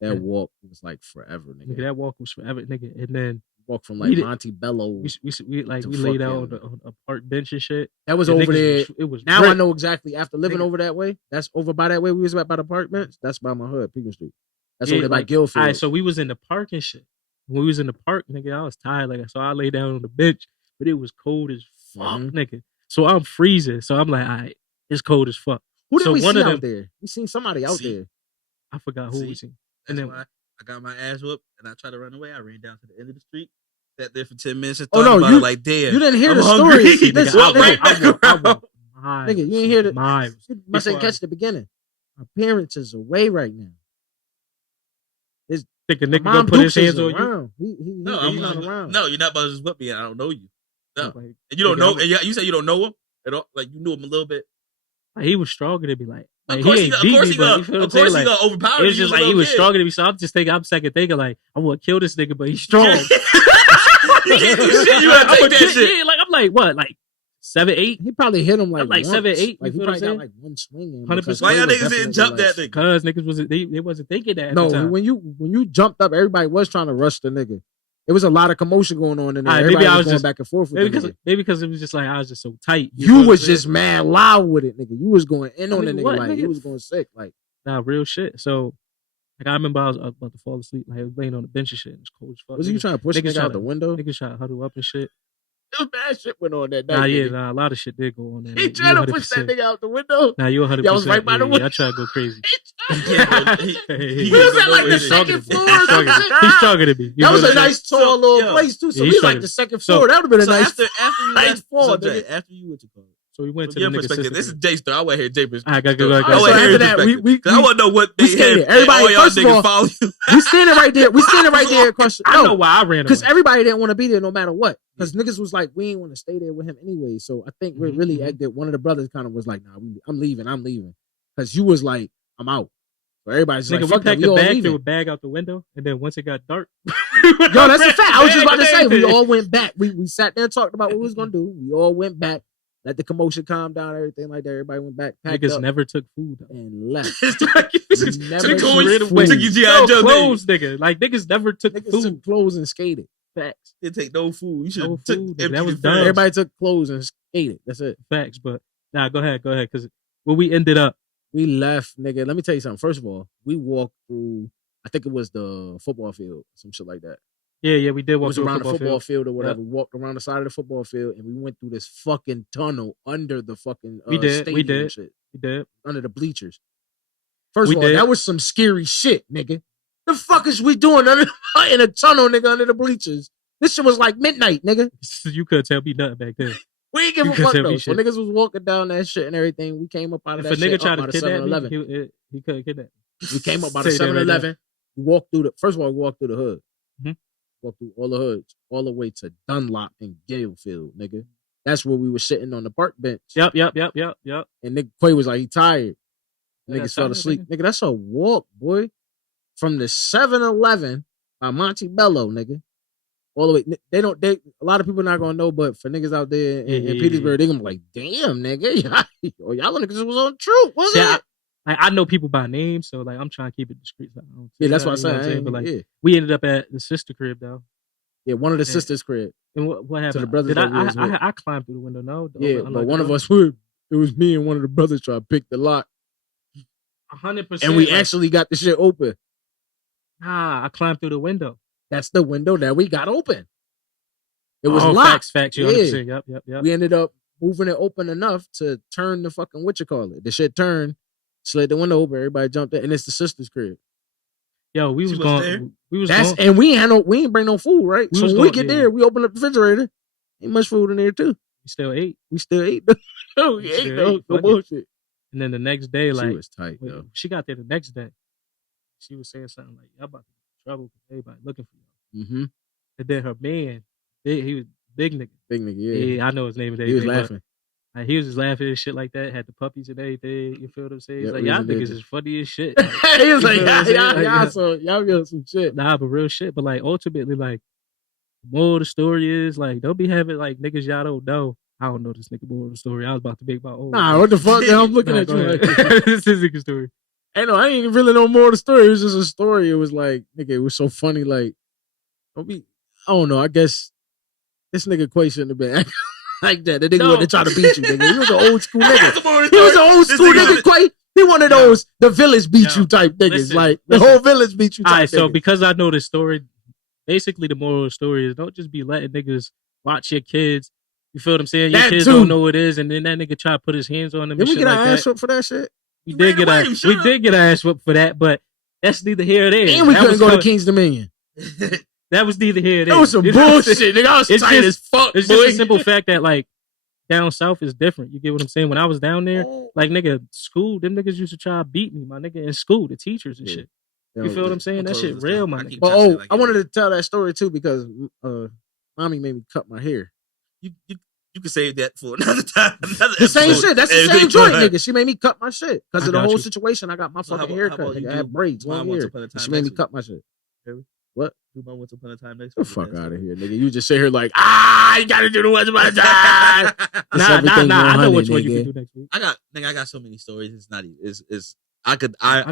That walk was like forever, nigga. That walk was forever, nigga. And then Walk from like Montebello. We laid out on a park bench and shit. That was over there. It was now I know exactly. After living over that way, that's over by that way. We was by the park bench. That's by my hood, Pekin Street. That's over there by Guildford. All right, so we was in the park and shit. When we was in the park, nigga, I was tired. Like, so I lay down on the bench, but it was cold as fuck, nigga. So I'm freezing. So I'm like, all right, it's cold as fuck. Who did we see out there? We seen somebody out there. I forgot who we seen. And then why I got my ass whooped and I tried to run away. I ran down to the end of the street, sat there for 10 minutes and thought about it like, damn. You didn't hear the story. Nigga, you didn't hear the. You must have catch the beginning. My parents is away right now. Think a nigga gonna put his hands on you? He's not around. No, you're not about to just whip me and I don't know you. No. And you don't know. And you say you don't know him at all. Like, you knew him a little bit. Like, he was stronger than me. Like of course he gonna overpower you. It's just like he was stronger than me. So I'm second thinking like, I want to kill this nigga, but he's strong. You can't do shit. You gotta take that shit. Yeah, like I'm like what, like 7'8"? He probably hit him like 7'8". Like he probably got like one swing. 100%. Why y'all niggas didn't jump that nigga? Because niggas they wasn't thinking that. No, when you jumped up, everybody was trying to rush the nigga. There was a lot of commotion going on in there. Everybody was going back and forth with maybe because it was just like I was just so tight. You was just mad loud with it, nigga. You was going in on the nigga like you was going sick. Like, nah, real shit. So like I remember I was about to fall asleep. Like I was laying on the bench and shit. It was cold as fuck. Was you trying to push niggas out the window? Niggas trying to huddle up and shit. Bad shit went on that night. A lot of shit did go on there. He tried to push that nigga out the window. Nah, you 100%. Y'all was right by the window. I tried to go crazy. He was at like the second floor. He's stronger than me. That was a nice tall little place too. So we like the second floor. That would have been a nice floor. After you went to college. So we went to the perspective. This is Jay story. I want to hear Jay perspective. I got go. So after that, I want to know what they had. Everybody, first of all, we standing right there. We standing right there across. I know why I ran because everybody didn't want to be there no matter what. Because niggas was like, we ain't want to stay there with him anyway. So I think we really acted. One of the brothers kind of was like, nah, I'm leaving. Because you was like, I'm out. So everybody's like, fuck that. We all leaving. Threw a bag out the window, and then once it got dark, yo, that's a fact. I was just about to say, we all went back. We sat there and talked about what we was gonna do. We all went back. Let the commotion calm down, everything like that. Everybody went back. Niggas never took food though. And left. Never took you G.I. Joe clothes, nigga. Like niggas never took food. Took clothes and skated. Facts. They take no food. You should have took. That was dumb. Everybody took clothes and skated. That's it. Facts. But nah, go ahead. Because when we ended up, we left, nigga. Let me tell you something. First of all, we walked through. I think it was the football field, some shit like that. Yeah, we did walk through around the football field or whatever. Yep. We walked around the side of the football field and we went through this fucking tunnel under the fucking stadium we did. Shit. We did. Under the bleachers. First of all, that was some scary shit, nigga. The fuck is we doing in a tunnel, nigga, under the bleachers? This shit was like midnight, nigga. You couldn't tell me nothing back then. We ain't give a fuck though. So niggas was walking down that shit and everything. We came up out of that shit. If a nigga tried to kidnap me, he couldn't kidnap me. We came up out of 7-Eleven. We walked through first of all, we walked through the hood. Mm-hmm. Walked through all the hoods, all the way to Dunlop and Galefield, nigga. That's where we were sitting on the park bench. Yep. And Nick Quay was like, he tired. Niggas fell asleep. Nigga, that's a walk, boy. From the 7-Eleven by Montebello, nigga. All the way. A lot of people not gonna know, but for niggas out there in Petersburg, they gonna be like, damn, nigga. Y'all niggas was on truth, wasn't it? I know people by name, so like I'm trying to keep it discreet. Yeah, that's what I'm saying. But like, we ended up at the sister crib though. Yeah, one of the sisters' crib. And what happened? To the brothers I climbed through the window. No, yeah, but one of us would. It was me and one of the brothers trying to pick the lock. 100%. And we actually got the shit open. I climbed through the window. That's the window that we got open. It was locked. Facts. You 100%. Yep. We ended up moving it open enough to turn the fucking the shit turned. Slid the window open, everybody jumped in, and it's the sister's crib. Yo, we was going. And we ain't bring no food, right? So when we get there, we open up the refrigerator. Ain't much food in there too. We still ate. We ate though. No bullshit. And then the next day, like she was tight though. She got there the next day. She was saying something like, "Y'all about to get in trouble because everybody looking for y'all." Mm-hmm. And then her man, he was big nigga. Big nigga, yeah. I know his name. He was laughing. Like, he was just laughing and shit like that. Had the puppies and everything. You feel what I'm saying? He's like, y'all niggas is funny as shit. Like, he was like, y'all be on some shit. Nah, but real shit. But like, ultimately, like, the moral of the story is like, don't be having like niggas y'all don't know. I don't know this nigga moral of the story. I was about to make my own. Nah, what the fuck? I'm looking at you like this is nigga story. I ain't really know more of the story. It was just a story. It was like, nigga, it was so funny. Like, don't be. I don't know. I guess this nigga Quay shouldn't have been acting like that. The nigga wanted to try to beat you, nigga. He was an old school nigga. He was an old school nigga, Quay. He one of those, the village beat you type niggas. Like, the whole village beat you type. All right, so niggas. because I know the story, basically the moral of the story is don't just be letting niggas watch your kids. You feel what I'm saying? Your kids don't know what it is, and then that nigga try to put his hands on them. Did we get our ass whooped for that shit? We did get an ass whooped for that, but that's neither here or there. And we couldn't go to King's Dominion. That was neither here or there. That was some bullshit, nigga. I was tight as fuck. It's just a simple fact that, like, down south is different. You get what I'm saying? When I was down there, like, nigga, school, them niggas used to try to beat me, my nigga, in school, the teachers and shit. You feel what I'm saying? That shit real, my nigga. But I wanted to tell that story too because mommy made me cut my hair. You can save that for another time. The same shit. That's the same joint, nigga. She made me cut my shit because of the whole situation. I got my fucking hair cut. Nigga. I had braids one year. She made me cut my shit. What? Do my Once Upon a Time next week. The fuck out of here, nigga. You just sit here like, you gotta do the Once Upon a Time. Nah. I know which one you can do next week. I got so many stories. It's not even. I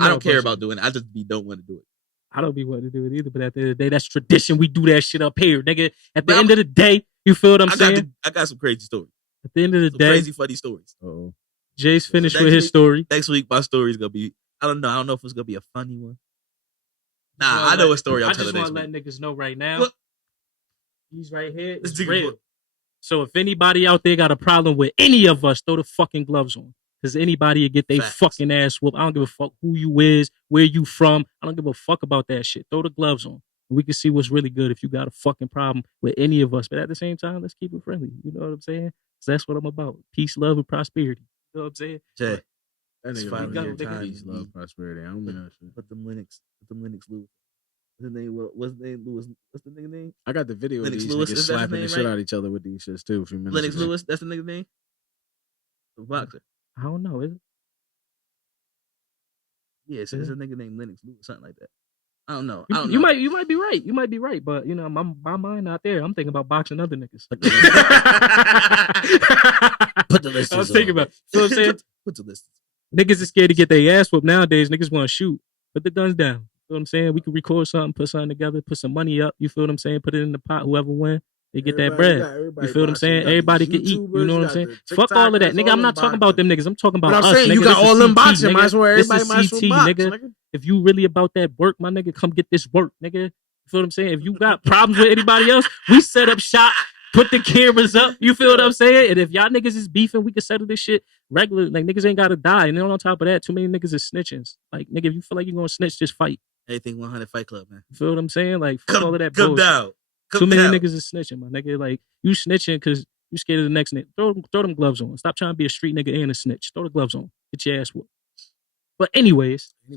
don't care about doing it. I just don't want to do it. I don't be wanting to do it either, but at the end of the day, that's tradition. We do that shit up here, nigga. At the end of the day, you feel what I'm saying? I got some crazy stories. At the end of the day, crazy funny stories. Jay's finished with his story. Next week, my story is gonna be. I don't know if it's gonna be a funny one. Nah, I know a story. I just want to let niggas know right now. He's right here. It's real. So if anybody out there got a problem with any of us, throw the fucking gloves on. Because anybody will get their fucking ass whooped. I don't give a fuck who you is, where you from. I don't give a fuck about that shit. Throw the gloves on. We can see what's really good if you got a fucking problem with any of us. But at the same time, let's keep it friendly. You know what I'm saying? Because that's what I'm about. Peace, love, and prosperity. You know what I'm saying? Jay. That's peace, love, prosperity. I don't mean that shit. Put them Linux Lewis. What's the name? Lewis. What's the nigga name? I got the video of these niggas slapping the shit out of each other with these shits too. A few minutes Lennox Lewis. That's the nigga name. The boxer. I don't know. Is it? Yeah, so there's a nigga named Lennox Lewis, something like that. I don't know. You might be right. You might be right, but you know, my mind out there. I'm thinking about boxing other niggas. Put the list. I was thinking about. You know what I'm saying? Put the list. Niggas is scared to get their ass whooped nowadays. Niggas want to shoot. Put the guns down. You know what I'm saying? We can record something, put something together, put some money up. You feel what I'm saying? Put it in the pot. Whoever win, they get that bread. You feel what I'm saying? Everybody can eat. You know what I'm saying? Fuck all of that, nigga. I'm not talking about them niggas. I'm talking about us. Nigga. You got all them boxing. Might as well everybody might as well box, nigga. If you really about that work, my nigga, come get this work, nigga. You feel what I'm saying? If you got problems with anybody else, we set up shop, put the cameras up. You feel what I'm saying? And if y'all niggas is beefing, we can settle this shit regular. Like, niggas ain't gotta die. And then on top of that, too many niggas is snitching. Like, nigga, if you feel like you're gonna snitch, just fight. Anything 100 Fight Club, man. You feel what I'm saying? Like, fuck all of that bullshit. Down. Too many niggas is snitching, my nigga. Like, you snitching because you scared of the next nigga. Throw them gloves on. Stop trying to be a street nigga and a snitch. Throw the gloves on. Get your ass whooped. But anyways, a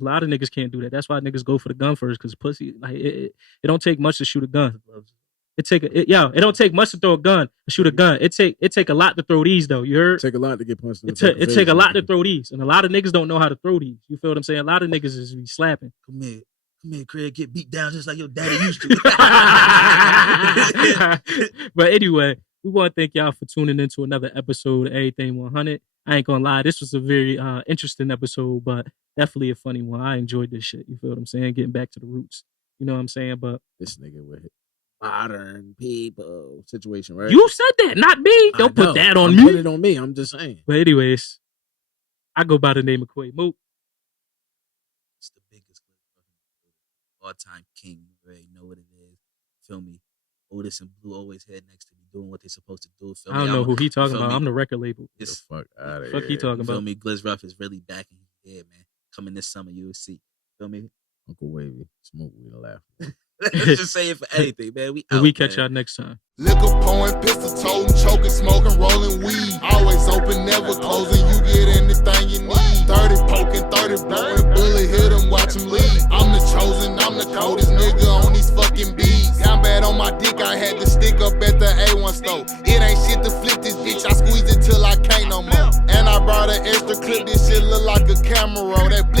lot of niggas can't do that. That's why niggas go for the gun first, because pussy, like, it don't take much to shoot a gun. It don't take much to throw a gun, to shoot a gun. It take a lot to throw these though. You heard? It take a lot to get punched. It take a lot to throw these, and a lot of niggas don't know how to throw these. You feel what I'm saying? A lot of niggas is be slapping. Come here, Craig. Get beat down just like your daddy used to. But anyway, we want to thank y'all for tuning into another episode of Everything 100. I ain't gonna lie, this was a very interesting episode, but definitely a funny one. I enjoyed this shit. You feel what I'm saying? Getting back to the roots. You know what I'm saying? But this nigga with modern people situation, right? You said that, not me. Don't put that on me. Put it on me. I'm just saying. But anyways, I go by the name of Quay Moot. It's the biggest all-time king. You already know what it is. Feel me? Otis and Blue always head next to me doing what they're supposed to do. I don't know who he talking about. I'm the record label. Get the fuck out of here. Fuck he talking about. Feel me? Glizz Ruff is really back in here, man. Coming this summer, you will see. Feel me? Uncle Wavy, smoke weed and laugh. Just say it for anything, man. We catch y'all next time. Liquor pouring, pistol toting, choking, smoking, rolling weed. Always open, never closing. You get anything you need. 30 poking, 30 blowing, bullet hit him, watch him lead. I'm the chosen, I'm the coldest nigga on these fucking beats. Got bad on my dick, I had to stick up at the A1 store. It ain't shit to flip this bitch, I squeeze it till I can't no more. And I brought an extra clip, this shit look like a camera roll. That